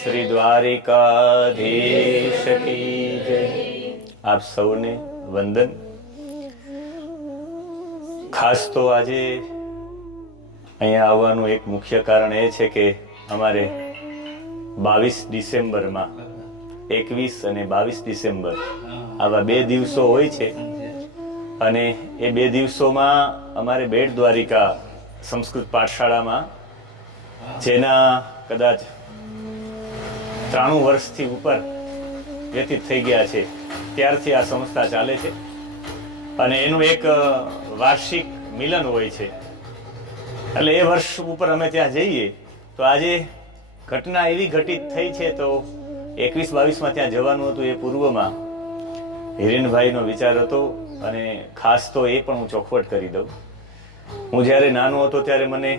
શ્રી દ્વારિકાધીશ કી જય. આપ સૌને વંદન. ખાસ તો આજે અહીંયા આવવાનું એક મુખ્ય કારણ એ છે કે અમારે 22 ડિસેમ્બરમાં 21 અને 22 ડિસેમ્બર આવા 2 દિવસો હોય છે અને એ 2 દિવસોમાં અમારે બેટ દ્વારિકા સંસ્કૃત પાઠશાળામાં, જેના કદાચ 93 વર્ષથી ઉપર વ્યતીત થઈ ગયા છે ત્યારથી આ સંસ્થા ચાલે છે અને એનું એક વાર્ષિક મિલન હોય છે. એટલે એ વર્ષ ઉપર અમે ત્યાં જઈએ તો આજે ઘટના એવી ઘટિત થઈ છે તો 21-22માં ત્યાં જવાનું હતું. એ પૂર્વમાં હિરેનભાઈનો વિચાર હતો અને ખાસ તો એ પણ હું ચોખવટ કરી દઉં. હું જ્યારે નાનો હતો ત્યારે મને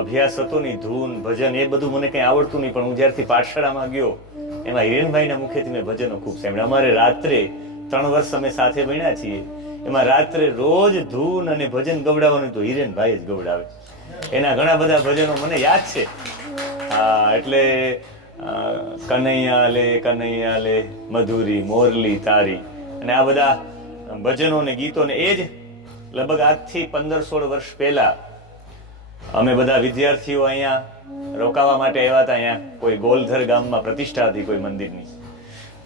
અભ્યાસ હતો નહીં, ધૂન ભજન એ બધું મને કંઈ આવડતું નહીં, પણ હું જ્યારથી પાઠશાળામાં ગયો એમાં હિરેનભાઈના મુખેથી મેં ભજનો ખૂબ સાંભળ્યા. અમારે રાત્રે 3 વર્ષ અમે સાથે ભણ્યા છીએ, એમાં રાત્રે રોજ ધૂન અને ભજન ગવડાવવાનું તો હિરેનભાઈ જ ગવડાવે. એના ઘણા બધા ભજનો મને યાદ છે. હા, એટલે કનૈયા લે મધુરી મોરલી તારી અને આ બધા ભજનો ને ગીતો ને એ જ લગભગ આજથી 15-16 વર્ષ પહેલા અમે બધા વિદ્યાર્થીઓ અહીંયા રોકાવા માટે આવ્યા હતા. અહીંયા કોઈ ગોલધર ગામમાં પ્રતિષ્ઠા હતી કોઈ મંદિરની.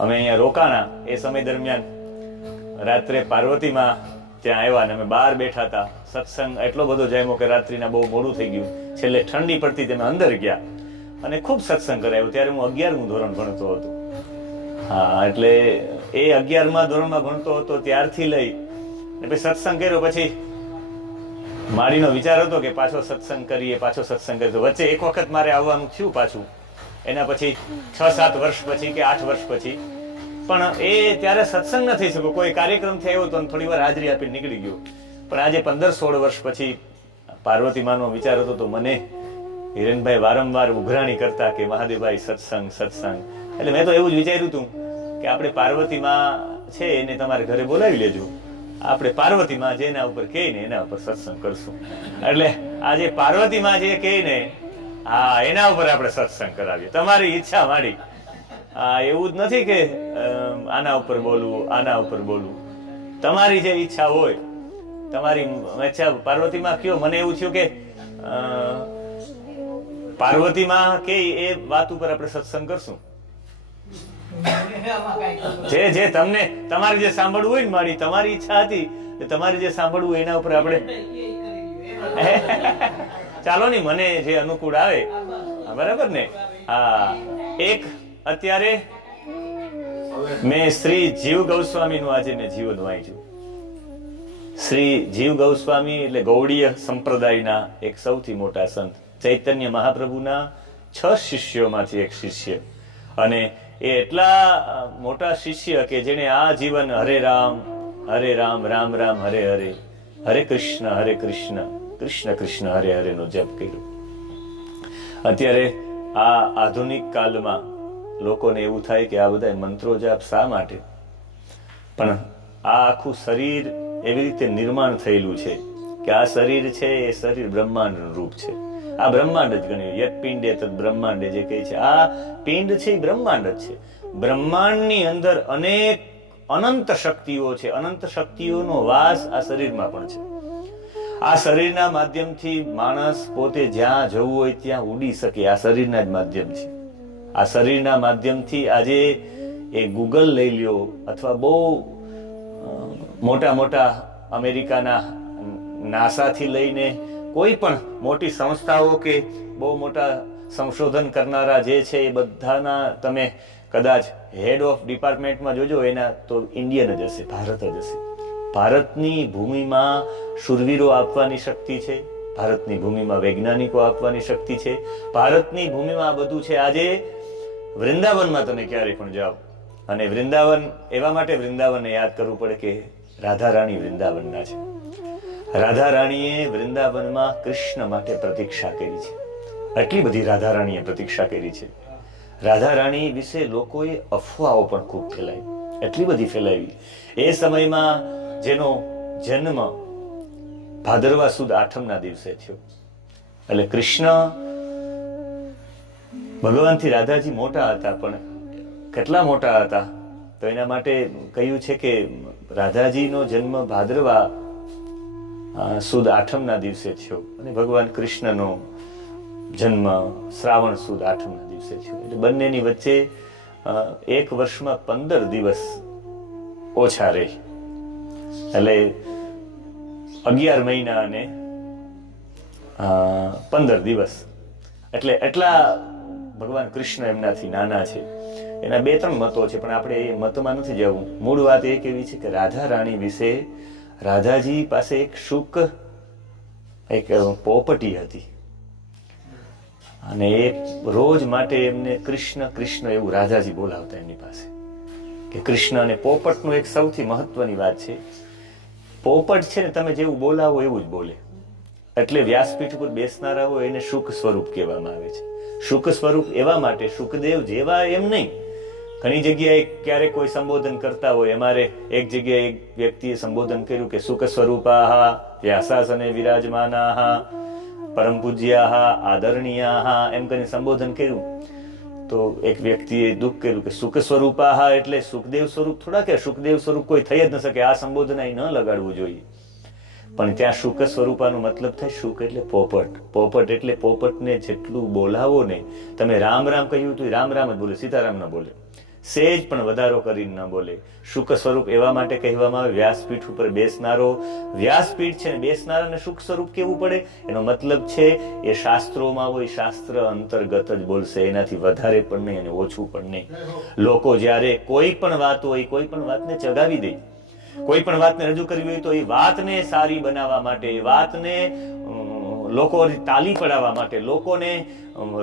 અમે અહીંયા રોકાણા. એ સમય દરમિયાન રાત્રે પાર્વતીમાં ત્યાં આવ્યા અને અમે બહાર બેઠા હતા. સત્સંગ એટલો બધો જામ્યો કે રાત્રિના બહુ મોડું થઈ ગયું. છેલ્લે ઠંડી પડતી તેમ અંદર ગયા અને ખૂબ સત્સંગ કરાયો. ત્યારે હું 11મું ધોરણ ભણતો હતો. હા, એટલે એ 11મા ધોરણમાં ભણતો હતો ત્યારથી લઈ ને પછી સત્સંગ કર્યો. પછી મારીનો વિચાર હતો કે પાછો સત્સંગ કરીએ. વચ્ચે એક વખત મારે આવવાનું થયું પાછું, એના પછી 6-7 વર્ષ પછી કે 8 વર્ષ પછી, પણ એ ત્યારે સત્સંગ ન થઈ શક્યો. કોઈ કાર્યક્રમથી આવ્યો તો થોડી વાર હાજરી આપી નીકળી ગયો. પણ આજે 15-16 વર્ષ પછી પાર્વતીમાનો વિચાર હતો તો મને હિરેનભાઈ વારંવાર ઉઘરાણી કરતા કે મહાદેવભાઈ સત્સંગ. એટલે મેં તો એવું જ વિચાર્યું હતું કે આપણે પાર્વતીમાં છે એને તમારે ઘરે બોલાવી લેજો, આપણે પાર્વતીમાં જેના ઉપર કહે ને એના ઉપર સત્સંગ કરશું. એટલે આજે પાર્વતીમાં જે કહે ને હા એના ઉપર આપણે સત્સંગ કરાવીએ. તમારી ઈચ્છા માડી. હા, એવું જ નથી કે આના ઉપર બોલવું. તમારી જે ઈચ્છા હોય, તમારી ઈચ્છા પાર્વતીમાં કયો. મને એવું થયું કે પાર્વતીમાં કે એ વાત ઉપર આપણે સત્સંગ કરશું. જે તમને તમારે જે સાંભળવું હોય ને માડી, તમારી ઈચ્છા હતી તમારે જે સાંભળવું હોય એના ઉપર આપણે ચાલો ને, મને જે અનુકૂળ આવે. બરાબર ને? હા, એક અત્યારે મેં શ્રી જીવ ગૌસ્વામીનું આજે મેં જીવન વાંચ્યું. શ્રી જીવ ગૌસ્વામી એટલે ગૌડીય સંપ્રદાયના એક સૌથી મોટા સંત, ચૈતન્ય મહાપ્રભુના 6 શિષ્યોમાંથી એક શિષ્ય. અને એ એટલા મોટા શિષ્ય કે જેને આ જીવન હરે રામ રામ રામ હરે હરે, હરે કૃષ્ણ કૃષ્ણ કૃષ્ણ હરે હરે નો જપ કર્યો. અત્યારે આ આધુનિક કાળમાં લોકોને એવું થાય કે આ બધા મંત્રો જાપ શા માટે? પણ આ આખું શરીર એવી રીતે નિર્માણ થયેલું છે કે આ શરીર છે એ શરીર બ્રહ્માંડનું રૂપ છે. આ બ્રહ્માંડ જ ગણ્યું. યત પિંડે તદ બ્રહ્માંડે જે કહે છે, આ પિંડ છે એ બ્રહ્માંડ જ છે. બ્રહ્માંડની અંદર અનેક અનંત શક્તિઓ છે. અનંત શક્તિઓનો વાસ આ શરીરમાં પણ છે. આ શરીરના માધ્યમથી માણસ પોતે જ્યાં જવું હોય ત્યાં ઉડી શકે. આ શરીરના જ માધ્યમથી, આ શરીરના માધ્યમથી આજે એ ગૂગલ લઈ લ્યો અથવા બહુ મોટા અમેરિકાના નાસાથી લઈને કોઈ પણ મોટી સંસ્થાઓ કે બહુ મોટા સંશોધન કરનારા જે છે એ બધાના તમે કદાચ હેડ ઓફ ડિપાર્ટમેન્ટમાં જોજો એના તો ઇન્ડિયન જ હશે, ભારત જ હશે. ભારતની ભૂમિમાં શૂરવીરો આપવાની શક્તિ છે, ભારતની ભૂમિમાં વૈજ્ઞાનિકો આપવાની શક્તિ છે, ભારતની ભૂમિમાં આ બધું છે. આજે વૃંદાવનમાં તમે ક્યારે પણ જાઓ, અને વૃંદાવન એવા માટે વૃંદાવનને યાદ કરવું પડે કે રાધા રાણી વૃંદાવનના છે. રાધા રાણીએ વૃંદાવનમાં કૃષ્ણ માટે પ્રતીક્ષા કરી છે. એટલી બધી રાધા રાણીએ પ્રતીક્ષા કરી છે. રાધા રાણી વિશે લોકોએ અફવાઓ પણ ખૂબ ફેલાવી, એટલી બધી ફેલાવી. એ સમયમાં જેનો જન્મ ભાદરવા સુદ 8મના દિવસે થયો, એટલે કૃષ્ણ ભગવાનથી રાધાજી મોટા હતા, પણ કેટલા મોટા હતા તો એના માટે કહ્યું છે કે રાધાજીનો જન્મ ભાદરવા સુદ આઠમના દિવસે થયો અને ભગવાન કૃષ્ણનો જન્મ શ્રાવણ સુદ આઠમના દિવસે થયો. એટલે બંનેની વચ્ચે 1 વર્ષમાં 15 દિવસ ઓછા રહી. એટલે 11 મહિના અને 15 દિવસ. એટલે એટલા ભગવાન કૃષ્ણ એમનાથી નાના છે. એના 2-3 મતો છે, પણ આપણે એ મતમાં નથી જવું. મૂળ વાત એ કેવી છે કે રાધા રાણી વિશે રાધાજી પાસે એક પોપટી હતી અને એ રોજ માટે એમને કૃષ્ણ કૃષ્ણ એવું રાધાજી બોલાવતા એમની પાસે. કે કૃષ્ણ અને પોપટનું એક સૌથી મહત્વની વાત છે, પોપટ છે ને તમે જેવું બોલાવો એવું જ બોલે. એટલે વ્યાસપીઠ ઉપર બેસનારા હોય એને શુક સ્વરૂપ કહેવામાં આવે છે. શુક સ્વરૂપ એવા માટે શુકદેવ જેવા એમ નહીં. ઘણી જગ્યાએ ક્યારેક કોઈ સંબોધન કરતા હોય, અમારે એક જગ્યાએ એક વ્યક્તિએ સંબોધન કર્યું કે સુખ સ્વરૂપાહ વ્યાસાસને વિરાજમાનાહ પરમ પૂજ્યાહ આદરણીયાહ એમ કરીને સંબોધન કર્યું. તો એક વ્યક્તિએ દુઃખ કર્યું કે સુખ સ્વરૂપાહ એટલે સુખદેવ સ્વરૂપ થોડા, કે સુખદેવ સ્વરૂપ કોઈ થઈ જ ન શકે, આ સંબોધન અહીં ન લગાડવું જોઈએ. પણ ત્યાં શુક સ્વરૂપાનો મતલબ થાય, શુક એટલે પોપટ. પોપટ એટલે પોપટને જેટલું બોલાવો ને, તમે રામ રામ કહ્યું તો રામ રામ જ બોલે, સીતારામ ન બોલે, સેજ પણ વધારો કરીને ન બોલે. શુક સ્વરૂપ એવા માટે કહેવામાં આવે વ્યાસપીઠ ઉપર બેસનારો. વ્યાસપીઠ છે ને બેસનારાને શુક સ્વરૂપ કેવું પડે, એનો મતલબ છે એ શાસ્ત્રોમાં હોય, શાસ્ત્ર અંતર્ગત જ બોલશે, એનાથી વધારે પણ નહીં અને ઓછું પણ નહીં. લોકો જ્યારે કોઈ પણ વાત હોય, કોઈ પણ વાતને ચગાવી દે, કોઈ પણ વાતને રજૂ કરવી હોય તો એ વાતને સારી બનાવવા માટે, એ વાતને લોકોની તાલી પડાવવા માટે, લોકોને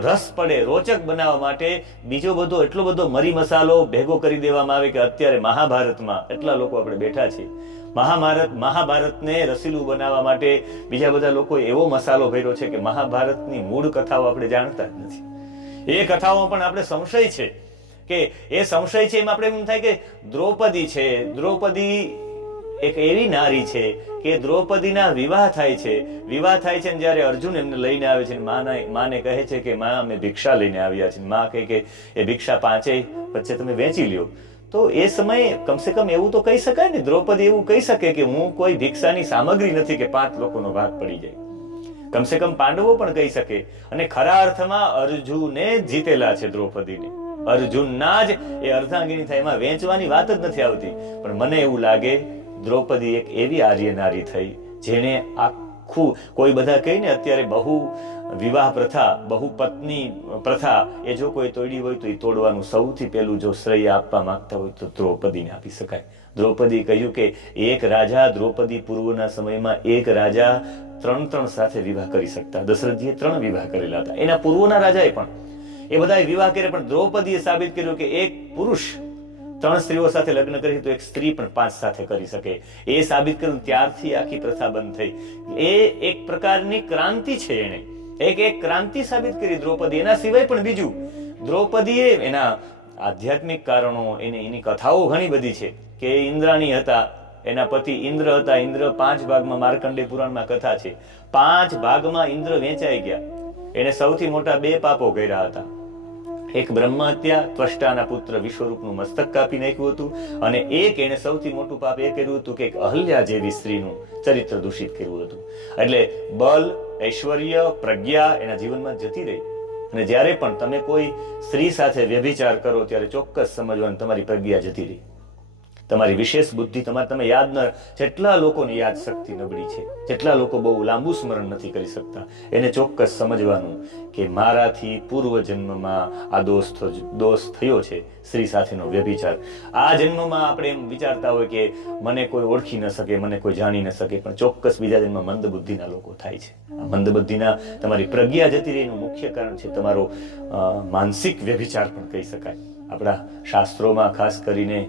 રસ પડે, રોચક બનાવવા માટે બીજો બધો એટલો બધો મરી મસાલો ભેગો કરી દેવામાં આવે કે અત્યારે મહાભારતમાં એટલા લોકો આપણે બેઠા છીએ. મહાભારતને રસીલું બનાવવા માટે બીજા બધા લોકો એવો મસાલો ભર્યો છે કે મહાભારતની મૂળ કથાઓ આપણે જાણતા જ નથી. એ કથાઓ પણ આપણે સંશય છે કે એ સંશય છે. એમાં આપણે એમ થાય કે દ્રૌપદી છે, દ્રૌપદી એક એવી નારી છે કે દ્રૌપદીના વિવાહ થાય છે. વિવાહ થાય છે અને જ્યારે અર્જુન એમને લઈને આવે છે, માને કહે છે કે માં અમે ભિક્ષા લઈને આવ્યા છીએ. માં કહે કે એ ભિક્ષા 5 વચ્ચે તમે વેચી લ્યો. તો એ સમયે કમસે કમ એવું તો કહી શકાય ને, દ્રૌપદી એવું કહી શકે કે હું કોઈ ભિક્ષાની સામગ્રી નથી કે 5 લોકોનો ભાગ પડી જાય. કમસે કમ પાંડવો પણ કહી શકે. અને ખરા અર્થમાં અર્જુને જીતેલા છે દ્રૌપદીને. અર્જુનના જ એ અર્ધાંગીની થાય, એમાં વેચવાની વાત જ નથી આવતી. પણ મને એવું લાગે દ્રૌપદી એક એવી આર્ય નારી થઈ જેને આખું, કોઈ બધા કહે ને અત્યારે બહુ વિવાહ પ્રથા, બહુ પત્ની પ્રથા, એ જો કોઈ તોડી હોય તો એ તોડવાનું સૌથી પહેલું જો શ્રેય આપવા માંગતા હોય તો દ્રૌપદીને આપી શકાય. દ્રૌપદી કહ્યું કે એક રાજા, દ્રૌપદી પૂર્વના સમયમાં એક રાજા 3 સાથે વિવાહ કરી શકતા. દશરથજીએ 3 વિવાહ કરેલા હતા, એના પૂર્વના રાજાએ પણ એ બધાએ વિવાહ કર્યા. પણ દ્રૌપદીએ સાબિત કર્યું કે એક પુરુષ 3 સ્ત્રીઓ સાથે લગ્ન કરી તો એક સ્ત્રી પણ 5 સાથે કરી શકે. એ સાબિત કર્યું. ત્યારથી આખી પ્રથા બંધ થઈ. એ એક પ્રકારની ક્રાંતિ છે. એને એક ક્રાંતિ સાબિત કરી દ્રૌપદી. એના સિવાય પણ બીજું, દ્રૌપદીએ એના આધ્યાત્મિક કારણો, એની કથાઓ ઘણી બધી છે કે ઇન્દ્રાણી હતા, એના પતિ ઇન્દ્ર હતા. ઇન્દ્ર 5 ભાગમાં, માર્કંડેય પુરાણમાં કથા છે, 5 ભાગમાં ઇન્દ્ર વેચાઈ ગયા. એને સૌથી મોટા 2 પાપો કર્યા હતા. એક બ્રહ્મ હત્યા, ત્વષ્ટાના પુત્ર વિશ્વરૂપનું મસ્તક કાપી નાખ્યું હતું. અને એક એને સૌથી મોટું પાપ એ કર્યું હતું કે એક અહલ્યા જેવી સ્ત્રીનું ચરિત્ર દૂષિત કર્યું હતું. એટલે બલ, ઐશ્વર્ય, પ્રજ્ઞા એના જીવનમાં જતી રહી. અને જ્યારે પણ તમે કોઈ સ્ત્રી સાથે વ્યભિચાર કરો ત્યારે ચોક્કસ સમજવાનું તમારી પ્રજ્ઞા જતી રહી, તમારી વિશેષ બુદ્ધિ, તમે યાદ ન, જેટલા લોકોની યાદ શક્તિ નબળી છે, જેટલા લોકો બહુ લાંબુ સ્મરણ નથી કરી શકતા, એને ચોક્કસ સમજવાનું કે મારાથી પૂર્વ જન્મમાં આ દોષ થયો છે, સ્ત્રી સાથેનો વ્યભિચાર. આ જન્મમાં આપણે એમ વિચારતા હોય કે મને કોઈ ઓળખી ન શકે, મને કોઈ જાણી ન શકે, પણ ચોક્કસ બીજા જન્મમાં મંદબુદ્ધિના લોકો થાય છે. આ મંદબુદ્ધિના, તમારી પ્રજ્ઞા જતી રહીનું મુખ્ય કારણ છે તમારો માનસિક વ્યભિચાર પણ કહી શકાય. આપણા શાસ્ત્રોમાં ખાસ કરીને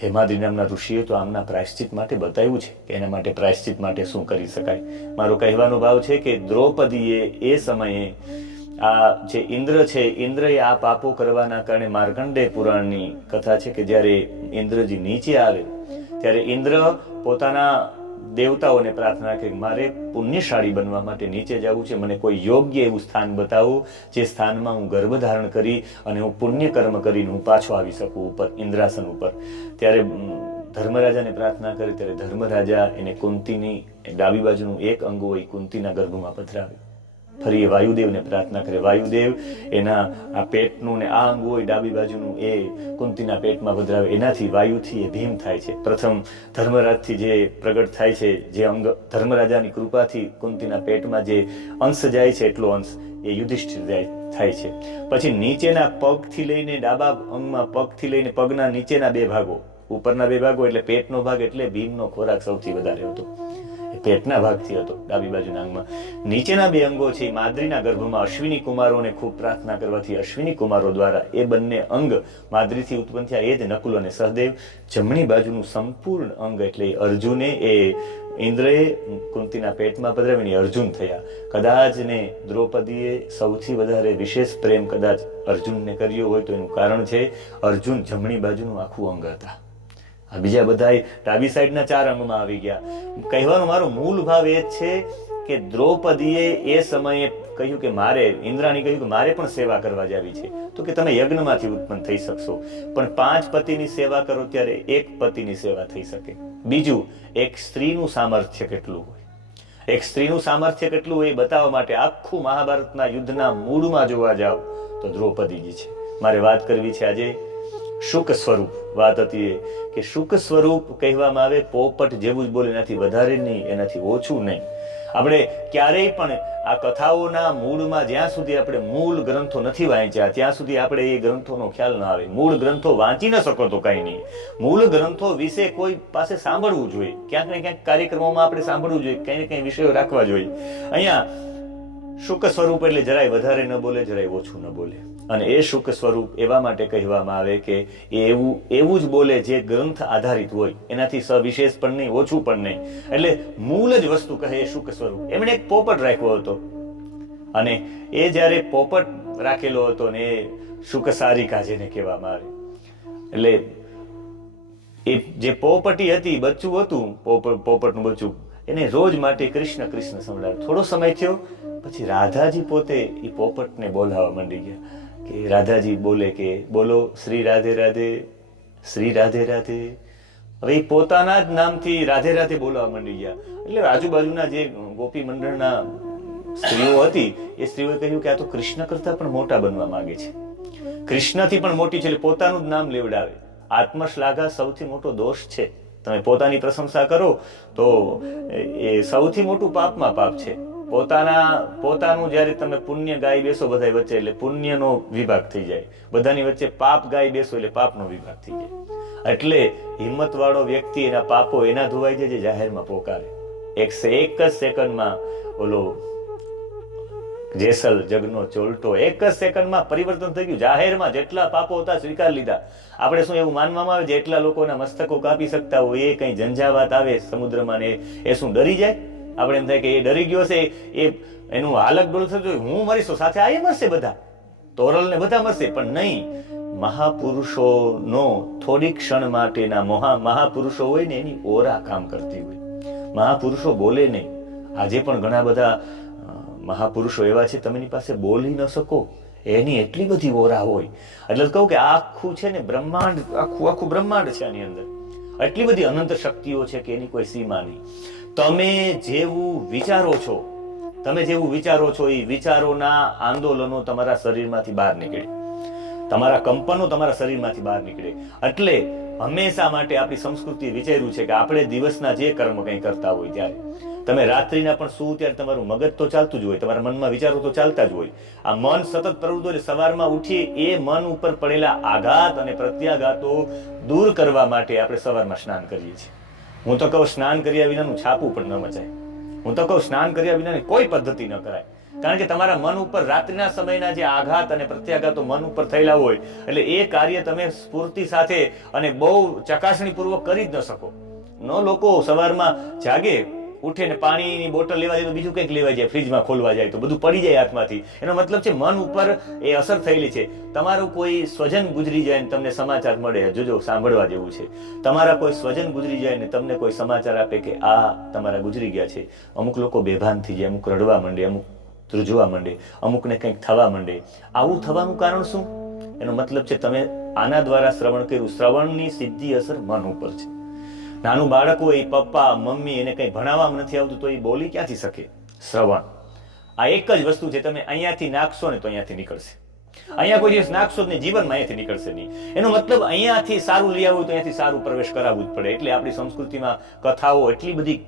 હેમાદ્રી નામના ઋષિએ તો આમના પ્રાયશ્ચિત માટે બતાવ્યું છે કે એના માટે પ્રાયશ્ચિત માટે શું કરી શકાય. મારો કહેવાનો ભાવ છે કે દ્રૌપદીએ એ સમયે આ જે ઇન્દ્ર છે, ઇન્દ્રએ આ પાપો કરવાના કારણે માર્કંડેય પુરાણની કથા છે કે જ્યારે ઇન્દ્રજી નીચે આવે ત્યારે ઇન્દ્ર પોતાના દેવતાઓને પ્રાર્થના કરી, મારે પુણ્યશાળી બનવા માટે નીચે જવું છે, મને કોઈ યોગ્ય એવું સ્થાન બતાવો જે સ્થાનમાં હું ગર્ભધારણ કરી અને હું પુણ્ય કર્મ કરીને હું પાછો આવી શકું ઉપર ઇન્દ્રાસન ઉપર. ત્યારે ધર્મરાજાને પ્રાર્થના કરી, ત્યારે ધર્મરાજા એને કુંતીની ડાબી બાજુનું એક અંગ હોય કુંતીના ગર્ભમાં પધરાવે. ફરી એ વાયુદેવને પ્રાર્થના કરે, વાયુદેવ એના આ પેટનું ને આ અંગ હોય ડાબી બાજુનું એ કુંતીના પેટમાં પધરાવે. એનાથી વાયુથી એ ભીમ થાય છે. પ્રથમ ધર્મરાજથી જે પ્રગટ થાય છે, જે અંગ ધર્મરાજાની કૃપાથી કુંતીના પેટમાં જે અંશ જાય છે એટલો અંશ એ યુધિષ્ઠિર થાય છે. પછી નીચેના પગથી લઈને ડાબા અંગમાં પગથી લઈને પગના નીચેના બે ભાગો, ઉપરના બે ભાગો એટલે પેટનો ભાગ, એટલે ભીમનો ખોરાક સૌથી વધારે હતો પેટના ભાગથી હતો ડાબી બાજુના અંગમાં. નીચેના બે અંગો છે માદ્રીના ગર્ભમાં અશ્વિની કુમારોને ખૂબ પ્રાર્થના કરવાથી અશ્વિની કુમારો દ્વારા એ બંને અંગ માદ્રીથી ઉત્પન્ન થયા, એ જ નકુલ અને સહદેવ. જમણી બાજુનું સંપૂર્ણ અંગ એટલે અર્જુને એ ઇન્દ્રએ કુંતીના પેટમાં પધરાવીને અર્જુન થયા. કદાચ ને દ્રૌપદીએ સૌથી વધારે વિશેષ પ્રેમ કદાચ અર્જુનને કર્યો હોય તો એનું કારણ છે અર્જુન જમણી બાજુનું આખું અંગ હતા. આ બીજા બધા ડાબી સાઈડના 4 અંગમાં આવી ગયા. કહેવાનો મારો મૂળ ભાવ એ જ છે કે દ્રૌપદીએ એ સમયે કહ્યું કે મારે, ઇન્દ્રાણી કહ્યું કે મારે પણ સેવા કરવા જાવી છે. તો કે તમે યજ્ઞમાંથી ઉત્પન્ન થઈ શકશો, પણ 5 પતિની સેવા કરો ત્યારે એક પતિની સેવા થઈ શકે. બીજું, એક સ્ત્રીનું સામર્થ્ય કેટલું હોય, એક સ્ત્રીનું સામર્થ્ય કેટલું હોય એ બતાવવા માટે આખું મહાભારતના યુદ્ધના મૂળમાં જોવા જાવ તો દ્રૌપદીજી છે. મારે વાત કરવી છે આજે શુક સ્વરૂપ. વાત હતી કે શુક સ્વરૂપ કહેવામાં આવે પોપટ જેવું જ બોલે, એનાથી વધારે નહીં, એનાથી ઓછું નહીં. આપણે ક્યારેય પણ આ કથાઓના મૂળમાં જ્યાં સુધી આપણે મૂળ ગ્રંથો નથી વાંચ્યા ત્યાં સુધી આપણે એ ગ્રંથોનો ખ્યાલ ન આવે. મૂળ ગ્રંથો વાંચી ન શકો તો કાંઈ નહીં, મૂળ ગ્રંથો વિશે કોઈ પાસે સાંભળવું જોઈએ, ક્યાંક ને ક્યાંક કાર્યક્રમોમાં આપણે સાંભળવું જોઈએ, કંઈ ને કંઈ વિષયો રાખવા જોઈએ. અહીંયા શુક સ્વરૂપ એટલે જરાય વધારે ન બોલે, જરાય ઓછું ન બોલે. અને એ શુક સ્વરૂપ એવા માટે કહેવામાં આવે કે એવું જ બોલે જે ગ્રંથ આધારિત હોય, એનાથી સવિશેષ પણ નહીં, ઓછું પણ નહીં, એટલે મૂળ જ વસ્તુ કહે એ શુક સ્વરૂપ. એમણે એક પોપટ રાખ્યો હતો અને એ જ્યારે પોપટ રાખેલો હતો ને એ શુક સારિકા જેને કહેવામાં આવે, એટલે એ જે પોપટી હતી, બચ્ચું હતું પોપટનું બચ્ચું, એને રોજ માટે કૃષ્ણ કૃષ્ણ સંભળાવે. થોડો સમય થયો પછી રાધાજી પોતે એ પોપટને બોલાવવા માંડી ગયા કે રાધાજી બોલે કે બોલો શ્રી રાધે રાધે, શ્રી રાધે રાધે. હવે એ પોતાના જ નામથી રાધે રાધે બોલાવવા માંડી ગયા. એટલે આજુબાજુના જે ગોપી મંડળના સ્ત્રીઓ હતી એ સ્ત્રીઓએ કહ્યું કે આ તો કૃષ્ણ કરતા પણ મોટા બનવા માંગે છે, કૃષ્ણથી પણ મોટી છે, એટલે પોતાનું જ નામ લેવડાવે. આત્મશ્લાઘા સૌથી મોટો દોષ છે. તમે પોતાની પ્રશંસા કરો તો એ સૌથી મોટું પાપમાં પાપ છે. પોતાનું જ્યારે તમે પુણ્ય ગાઈ બેસો બધા વચ્ચે એટલે પુણ્યનો વિભાગ થઈ જાય, બધાની વચ્ચે પાપ ગાઈ બેસો એટલે પાપનો વિભાગ થઈ જાય. એટલે હિંમત વાળો વ્યક્તિ એના પાપો એના ધોવાઈ જાય જે જાહેરમાં પોકારે. એક જ સેકન્ડમાં ઓલો જેસલ જગનો ચોલટો, એક જ સેકન્ડમાં પરિવર્તન થઈ ગયું. જાહેરમાં જેટલા પાપો હતા સ્વીકાર લીધા. આપણે શું એવું માનવામાં આવે જેટલા લોકોના મસ્તકો કાપી શકતા હોય એ કઈ ઝંઝાવાત આવે સમુદ્રમાં ને એ શું ડરી જાય? આપણે એમ થાય કે એ ડરી ગયો છે, એ એનું હાલક ડોલ થતું, હું મરીશ તો સાથે આ મરશે, બધા તોરલ ને બધા મરશે. પણ નહીં, મહાપુરુષોનો થોડી ક્ષણ માટેના મહાપુરુષો હોય ને એની ઓરા કામ કરતી હોય. મહાપુરુષો બોલે નહીં. આજે પણ ઘણા બધા મહાપુરુષો એવા છે તમે એની પાસે બોલી ન શકો, એની એટલી બધી ઓરા હોય. એટલે કહું કે આખું છે ને બ્રહ્માંડ, આખું બ્રહ્માંડ છે આની અંદર. એટલી બધી અનંત શક્તિઓ છે કે એની કોઈ સીમા નહીં. તમે જેવું વિચારો છો એ વિચારોના આંદોલનો તમારા શરીરમાંથી બહાર નીકળે, તમારા કંપનો તમારા શરીરમાંથી બહાર નીકળે. એટલે હંમેશા માટે આપણી સંસ્કૃતિએ વિચાર્યું છે કે આપણે દિવસના જે કર્મ કંઈ કરતા હોય ત્યારે તમે રાત્રિના પણ શું ત્યારે તમારું મગજ તો ચાલતું જ હોય, તમારા મનમાં વિચારો તો ચાલતા જ હોય. આ મન સતત પ્રવૃત્ત હોય. સવારમાં ઉઠીએ એ મન ઉપર પડેલા આઘાત અને પ્રત્યાઘાતો દૂર કરવા માટે આપણે સવારમાં સ્નાન કરીએ છીએ. હું તો કહું સ્નાન કર્યા વિનાનું છાપું પણ ન મચાય. હું તો કહું સ્નાન કર્યા વિનાની કોઈ પદ્ધતિ ન કરાય. કારણ કે તમારા મન ઉપર રાત્રિના સમયના જે આઘાત અને પ્રત્યાઘાતો મન ઉપર થયેલા હોય એટલે એ કાર્ય તમે સ્ફૂર્તિ સાથે અને બહુ ચકાસણી પૂર્વક કરી જ ન શકો. લોકો સવારમાં જાગે ઉઠે ને પાણીની બોટલ લેવા જાય તો બીજું કંઈક લેવા જાય, ફ્રીજમાં ખોલવા જાય તો બધું પડી જાય હાથમાંથી. એનો મતલબ છે મન ઉપર એ અસર થયેલી છે. તમારું કોઈ સ્વજન ગુજરી જાય ને તમને સમાચાર મળે, જોજો સાંભળવા જેવું છે. તમારા કોઈ સ્વજન ગુજરી જાય ને તમને કોઈ સમાચાર આપે કે આ તમારા ગુજરી ગયા છે, અમુક લોકો બેભાન થઈ જાય, અમુક રડવા માંડે, અમુક ધ્રુજવા માંડે, અમુકને કંઈક થવા માંડે. આવું થવાનું કારણ શું? એનો મતલબ છે તમે આના દ્વારા શ્રવણ કર્યું. શ્રવણની સીધી અસર મન ઉપર છે. નાનું બાળક હોય, પપ્પા મમ્મી એને કંઈ ભણાવવામાં નથી આવતું તો એ બોલી ક્યાંથી શકે? શ્રવણ. આ એક જ વસ્તુ છે, તમે અહીંયાથી નાખશો ને તો અહીંયાથી નીકળશે. અહીંયા કોઈ દિવસ નાખશો ને જીવનમાં અહીંયાથી નીકળશે નહીં. એનો મતલબ અહીંયાથી સારું લઈ આવવું તો અહીંયાથી સારું પ્રવેશ કરાવવું જ પડે. એટલે આપણી સંસ્કૃતિમાં કથાઓ એટલી બધી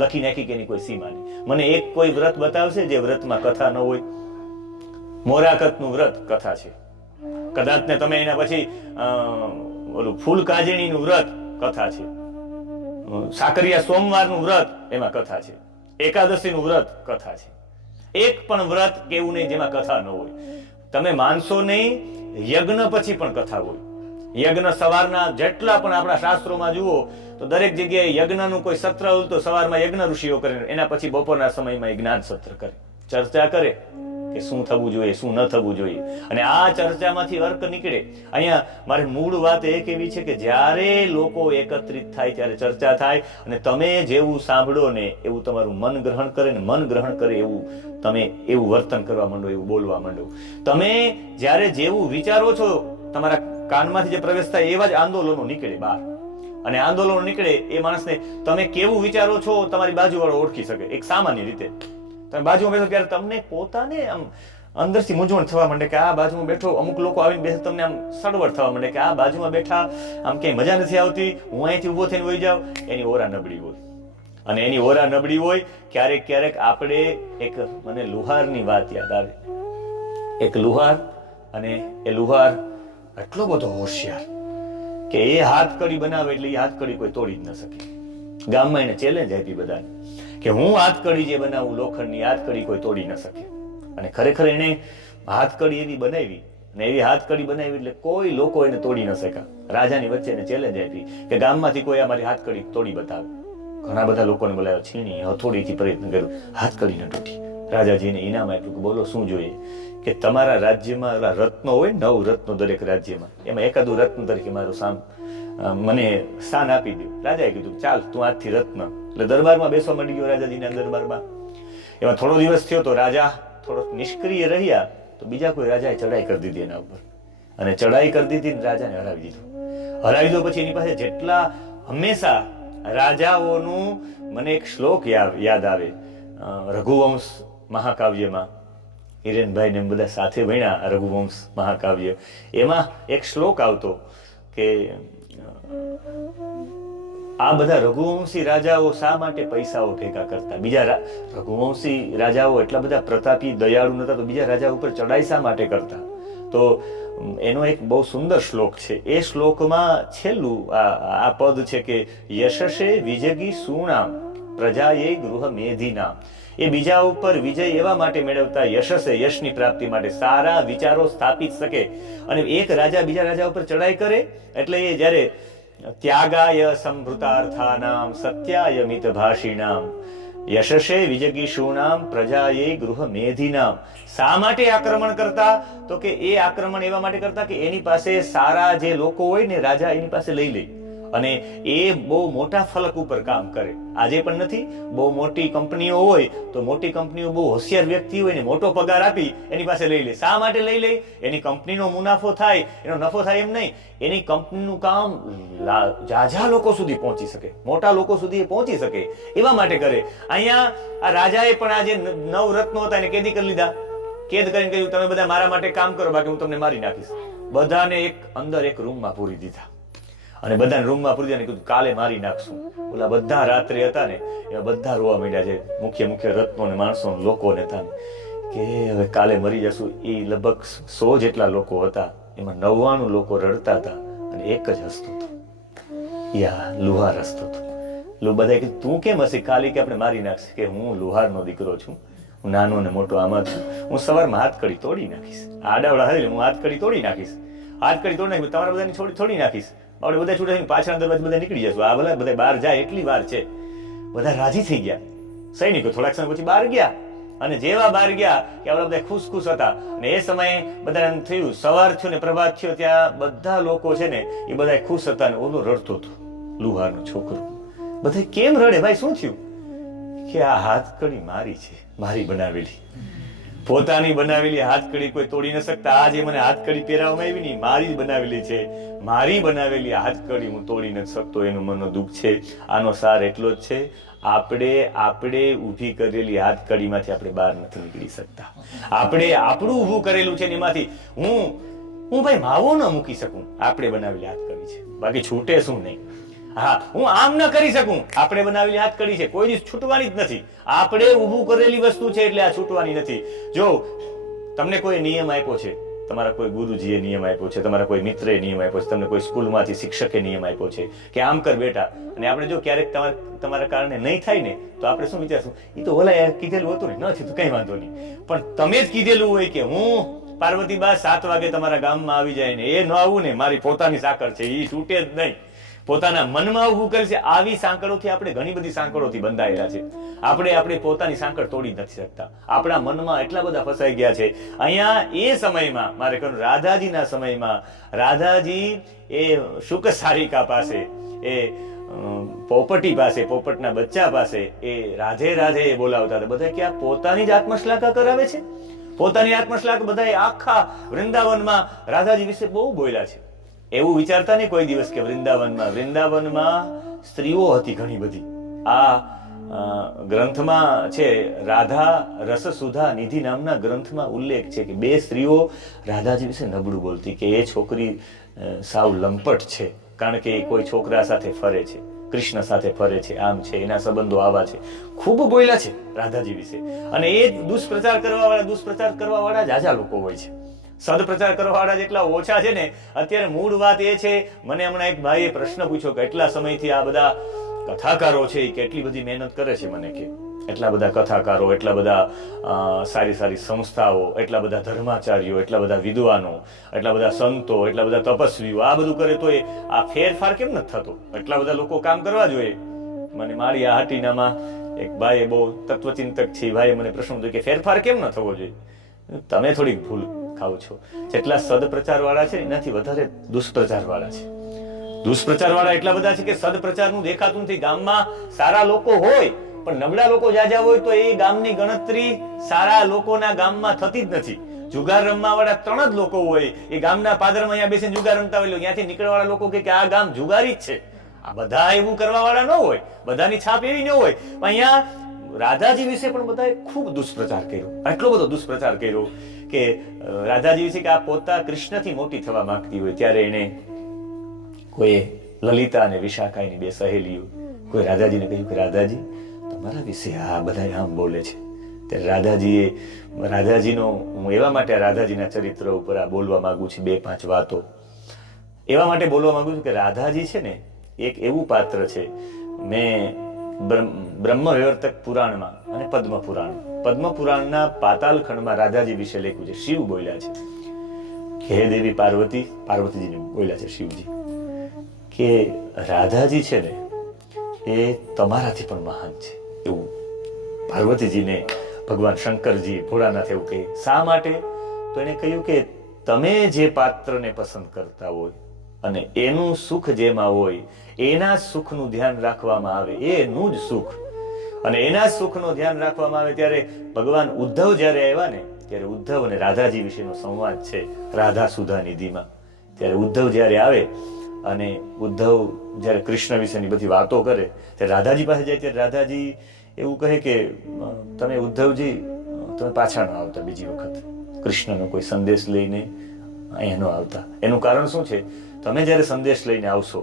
લખી નાખી કે એની કોઈ સીમા નહીં. મને એક કોઈ વ્રત બતાવશે જે વ્રતમાં કથા ન હોય? મોરાકતનું વ્રત કથા છે. કદાચ ને તમે એના પછી ઓલું ફૂલ કાજણીનું વ્રત કથા છે. સાકરિયા સોમવારનું વ્રત એમાં કથા છે. એકાદશીનું વ્રત કથા છે. એક પણ વ્રત કેવું નહીં જેમાં કથા ન હોય. તમે માનશો નહીં, યજ્ઞ પછી પણ કથા હોય. યજ્ઞ સવારના જેટલા પણ આપણા શાસ્ત્રોમાં જુઓ તો દરેક જગ્યાએ યજ્ઞનું કોઈ સત્ર હોય તો સવારમાં યજ્ઞ ઋષિઓ કરે, એના પછી બપોરના સમયમાં એ જ્ઞાન સત્ર કરે, ચર્ચા કરે કે શું થવું જોઈએ, શું ન થવું જોઈએ. અને આ ચર્ચામાંથી અર્ક નીકળે. અહીંયા મારી મૂળ વાત એ કેવી છે કે જ્યારે લોકો એકત્રિત થાય ત્યારે ચર્ચા થાય અને તમે જેવું સાંભળો ને એવું તમારું મન ગ્રહણ કરે ને મન ગ્રહણ કરે એવું તમે એવું વર્તન કરવા માંડો, એવું બોલવા માંડો. તમે જ્યારે જેવું વિચારો છો તમારા કાનમાંથી જે પ્રવેશ થાય એવા જ આંદોલનો નીકળે બહાર. અને આંદોલનો નીકળે એ માણસને તમે કેવું વિચારો છો તમારી બાજુવાળો ઓળખી શકે. એક સામાન્ય રીતે તમે બાજુમાં બેસો ત્યારે તમને પોતાને આમ અંદરથી મૂંઝવણ થવા માંડે કે આ બાજુમાં બેઠો, અમુક લોકો આવીને બેસે તમને આમ સડવડ થવા માંડે કે આ બાજુમાં બેઠા આમ ક્યાંય મજા નથી આવતી, હું અહીંથી ઊભો થઈને વહી જાઉં. એની ઓરા નબળી હોય. અને એની ઓરા નબળી હોય ક્યારેક ક્યારેક આપણે એક મને લુહારની વાત યાદ આવે. એક લુહાર, અને એ લુહાર એટલો બધો હોશિયાર કે એ હાથકડી બનાવે એટલે એ હાથકડી કોઈ તોડી જ ન શકે. ગામમાં એને ચેલેન્જ આપી બધાને કે હું હાથકડી જે બનાવું લોખંડની, હાથકડી કોઈ તોડી ન શકે. અને ખરેખર એને હાથકડી એવી બનાવી અને એવી હાથકડી બનાવી એટલે કોઈ લોકો એને તોડી ન શક્યા. રાજાની વચ્ચે એને ચેલેન્જ આપી કે ગામમાંથી કોઈ અમારી હાથકડી તોડી બતાવે. ઘણા બધા લોકોને બોલાવ્યા, છીણી હથોડીથી પ્રયત્ન કર્યો, હાથકડી ન તૂટી. રાજાજીને ઇનામ આપ્યું કે બોલો શું જોઈએ? કે તમારા રાજ્યમાં રત્નો હોય, 9 રત્નો દરેક રાજ્યમાં, એમાં એકાદું રત્ન તરીકે મારું મને સ્થાન આપી દો. રાજાએ કીધું ચાલ તું આજથી રત્ન. એટલે દરબારમાં બેસવા માંડી ગયો રાજાજીના દરબારમાં. એમાં થોડો દિવસ થયો તો રાજા થોડો નિષ્ક્રિય રહ્યા તો બીજા કોઈ રાજાએ ચડાઈ કરી દીધી એના ઉપર. અને ચડાઈ કરી દીધી રાજાને હરાવી દીધો. હરાવી દીધો પછી એની પાસે જેટલા હંમેશા રાજાઓનું મને એક શ્લોક યાદ આવે. રઘુવંશ મહાકાવ્યમાં હિરેનભાઈ ને બધા સાથે ભણ્યા રઘુવંશ મહાકાવ્ય. એમાં એક શ્લોક આવતો કે આ બધા રઘુવંશી રાજાઓ શા માટે પૈસાઓ ભેગા કરતા? બીજા રઘુવંશી રાજાઓ એટલા બધા પ્રતાપી દયાળુ નતા તો બીજા રાજા ઉપર ચડાઈ શા માટે કરતા? તો એનો એક બહુ સુંદર શ્લોક છે. એ શ્લોકમાં છેલ્લું આ પદ છે કે યશસે વિજગી સુણામ પ્રજાએ ગૃહ મેધિનામ. એ બીજા ઉપર વિજય એવા માટે મેળવતા, યશસે યશની પ્રાપ્તિ માટે, સારા વિચારો સ્થાપિત શકે. અને એક રાજા બીજા રાજા ઉપર ચડાઈ કરે એટલે એ જ્યારે ત્યાગાય સંભૃતાર્થાનામ સત્યાય મિતભાષિણામ યશસે વિજગીષૂણામ પ્રજાએ ગૃહ મેધિનામ. શા માટે આક્રમણ કરતા? તો કે એ આક્રમણ એવા માટે કરતા કે એની પાસે સારા જે લોકો હોય ને રાજા એની પાસે લઈ લે અને એ બહુ મોટા ફલક ઉપર કામ કરે. આજે પણ નથી, બહુ મોટી કંપનીઓ હોય તો મોટી કંપનીઓ બહુ હોશિયાર વ્યક્તિ હોય ને મોટો પગાર આપી એની પાસે લઈ લે. શા માટે લઈ લે? એની કંપનીનો મુનાફો થાય, એનો નફો થાય એમ નહીં, એની કંપનીનું કામ ઝાઝા લોકો સુધી પહોંચી શકે, મોટા લોકો સુધી એ પહોંચી શકે એવા માટે કરે. અહીંયા આ રાજાએ પણ આ જે 9 રત્નો હતા એને કેદી કરી લીધા. કેદ કરીને કહ્યું તમે બધા મારા માટે કામ કરો, બાકી હું તમને મારી નાખીશ. બધાને અંદર એક રૂમમાં પૂરી દીધા અને બધાને રૂમમાં પૂરી દીધા. કીધું કાલે મારી નાખશું. ઓલા બધા રાત્રે હતા ને એવા બધા રોવા માંડ્યા છે, મુખ્ય રત્નો ને માણસો લોકોને હતા કે હવે કાલે મરી જશું. એ લગભગ 100 જેટલા લોકો હતા, એમાં 99 લોકો રડતા હતા અને એક જ હસતો હતો. યા લુહાર હસતો હતો. બધાએ કીધું તું કેમ હસી? ખાલી કે આપણે મારી નાખશે. કે હું લુહારનો દીકરો છું, હું નાનો ને મોટો આમાં છું, હું સવારમાં હાથકડી તોડી નાખીશ. આડાવડા હતી હું હાથકડી તોડી નાખીશ, હાથકડી તોડી નાખીશ, તમારા બધાની છોડી નાખીશ. આપણે બધા છૂટા થઈને પાછળ દરવાજે બધા નીકળી જશું. આ બધા બહાર જાય એટલી વાર છે. બધા રાજી થઈ ગયા. સૈનિકો થોડાક સમય પછી બહાર ગયા, અને જેવા બહાર ગયા કે આપણા બધા ખુશ હતા. અને એ સમયે બધા એમ થયું, સવાર થયો ને પ્રભાત થયો, ત્યાં બધા લોકો છે ને એ બધા ખુશ હતા. ને ઓલો રડતો હતો, લુહારનો છોકરો. બધા કેમ રડે ભાઈ, શું થયું? કે આ હાથકડી મારી છે, મારી બનાવેલી, પોતાની બનાવેલી હાથકડી કોઈ તોડી ન શકતા. આ જે મને હાથકડી પહેરાવવામાં આવી ને મારી જ બનાવેલી છે, મારી બનાવેલી હાથકડી હું તોડી નથી શકતો, એનું મનનો દુઃખ છે. આનો સાર એટલો જ છે, આપણે ઊભી કરેલી હાથકડીમાંથી આપણે બહાર નથી નીકળી શકતા. આપણે આપણું ઊભું કરેલું છે ને એમાંથી હું ભાઈ માવો ન મૂકી શકું. આપણે બનાવેલી હાથકડી છે, બાકી છૂટે શું નહીં. હા, હું આમ ન કરી શકું. આપણે બનાવેલી હાથકડી છે, કોઈ દિવસ છૂટવાની જ નથી. આપણે ઊભું કરેલી વસ્તુ છે એટલે આ છૂટવાની નથી. જો તમને કોઈ નિયમ આપ્યો છે, તમારા કોઈ ગુરુજીએ નિયમ આપ્યો છે, તમારા કોઈ મિત્રએ નિયમ આપ્યો છે, તમને કોઈ સ્કૂલમાંથી શિક્ષકે નિયમ આપ્યો છે કે આમ કર બેટા, અને આપણે જો ક્યારેક તમારા કારણે નહીં થાય ને તો આપણે શું વિચારશું, એ તો ઓલા કીધેલું હતું ને, ન થયું તો કઈ વાંધો નહીં. પણ તમે જ કીધેલું હોય કે હું પાર્વતીબા 7 વાગે તમારા ગામમાં આવી જાય ને એ ન આવું ને, મારી પોતાની સાંકળ છે, એ તૂટે જ નહીં. પોતાના મનમાં ઊભું કરે છે. આવી સાંકળોથી આપણે ઘણી બધી સાંકળોથી બંધાયેલા છે. આપણે પોતાની સાંકળ તોડી નથી શકતા. આપણા મનમાં એટલા બધા ફસાઈ ગયા છે. અહીંયા એ સમયમાં મારે કહ્યું, રાધાજીના સમયમાં રાધાજી એ શુક સારિકા પાસે, એ પોપટી પાસે, પોપટના બચ્ચા પાસે એ રાધે રાધે એ બોલાવતા હતા. બધા ક્યાં પોતાની જ આત્મશ્લાઘા કરાવે છે. પોતાની આત્મશ્લાઘા બધા આખા વૃંદાવનમાં રાધાજી વિશે બહુ બોલ્યા છે. એવું વિચારતા નહીં કોઈ દિવસ કે વૃંદાવનમાં સ્ત્રીઓ હતી ઘણી બધી. આ ગ્રંથમાં છે, રાધા રસ સુધા નિધિ નામના ગ્રંથમાં ઉલ્લેખ છે કે 2 સ્ત્રીઓ રાધાજી વિશે નબળું બોલતી, કે એ છોકરી સાવ લંપટ છે, કારણ કે કોઈ છોકરા સાથે ફરે છે, કૃષ્ણ સાથે ફરે છે, આમ છે, એના સંબંધો આવા છે. ખૂબ બોલ્યા છે રાધાજી વિશે. અને એ દુષ્પ્રચાર કરવા વાળા જાજા લોકો હોય છે. સદપ્રચાર કરવા વાળા જેટલા ઓછા છે ને. અત્યારે મૂળ વાત એ છે, મને હમણાં એક ભાઈએ પ્રશ્ન પૂછ્યો કે એટલા સમયથી આ બધા કથાકારો છે એ કેટલી બધી મહેનત કરે છે. મને કે એટલા બધા કથાકારો, એટલા બધા સારી સારી સંસ્થાઓ, એટલા બધા ધર્માચાર્યો, એટલા બધા વિદ્વાનો, એટલા બધા સંતો, એટલા બધા તપસ્વીઓ આ બધું કરે તો આ ફેરફાર કેમ નથી થતો? એટલા બધા લોકો કામ કરવા જોઈએ. મને મારી આ હાટીનામાં એક ભાઈએ, બહુ તત્વચિંતક છે, ભાઈએ મને પ્રશ્ન પૂછ્યો કે ફેરફાર કેમ ન થવો જોઈએ? તમે થોડીક ભૂલ ખાવ છો. જેટલા સદપ્રચાર વાળા છે એનાથી વધારે દુષ્પ્રચાર વાળા છે. દુષ્પ્રચાર વાળા એટલા બધા છે કે સદપ્રચારનું દેખાતું નથી. ગામમાં સારા લોકો હોય પણ નબળા લોકો જાજા હોય તો એ ગામની ગણતરી સારા લોકોના ગામમાં થતી જ નથી. જુગાર રમવા વાળા 3 જ લોકો હોય, એ ગામના પાદરમાં અહીંયા બેસીને જુગાર રમતા હોય, ત્યાંથી નીકળવા વાળા લોકો કે આ ગામ જુગારી જ છે. આ બધા એવું કરવા વાળા ન હોય, બધાની છાપ એવી ન હોય. અહીંયા રાધાજી વિશે પણ બધાએ ખૂબ દુષ્પ્રચાર કર્યો, એટલો બધો દુષ્પ્રચાર કર્યો કે રાધાજી વિશે કે આ પોતા કૃષ્ણથી મોટી થવા માંગતી હોય ત્યારે એને કોઈ લલિતા અને વિશાખાની 2 સહેલીઓ કોઈ રાધાજીને કહ્યું કે રાધાજી તમારા વિશે આ બધા આમ બોલે છે. ત્યારે રાધાજીનો હું એવા માટે રાધાજીના ચરિત્ર ઉપર આ બોલવા માંગુ છું. 2-5 વાતો એવા માટે બોલવા માંગુ છું કે રાધાજી છે ને એક એવું પાત્ર છે. મેં બ્રહ્મ વિવર્તક પુરાણમાં અને પદ્મ પુરાણના પાતાલ ખંડમાં રાધાજી વિશે લખ્યું છે. શિવ બોલ્યા છે કે હે દેવી પાર્વતીજીને બોલ્યા છે શિવજી કે રાધાજી છે ને એ તમારાથી પણ મહાન છે. એવું પાર્વતીજીને ભગવાન શંકરજી ભોળાનાથ એવું કહે. શા માટે? તો એને કહ્યું કે તમે જે પાત્રને પસંદ કરતા હોય અને એનું સુખ જેમાં હોય, એના સુખનું ધ્યાન રાખવામાં આવે, એનું જ સુખ, અને એના સુખનું ધ્યાન રાખવામાં આવે. ત્યારે ભગવાન ઉદ્ધવ જયારે આવ્યા ને ત્યારે ઉદ્ધવ અને રાધાજી વિશેનો સંવાદ છે રાધા સુધા નિધિમાં. ત્યારે ઉદ્ધવ જયારે આવે અને ઉદ્ધવ જયારે કૃષ્ણ વિશેની બધી વાતો કરે ત્યારે રાધાજી પાસે જાય ત્યારે રાધાજી એવું કહે કે તમે ઉદ્ધવજી તમે પાછા ન આવતા બીજી વખત કૃષ્ણનો કોઈ સંદેશ લઈને અહીંયા ન આવતા. એનું કારણ શું છે? તમે જ્યારે સંદેશ લઈને આવશો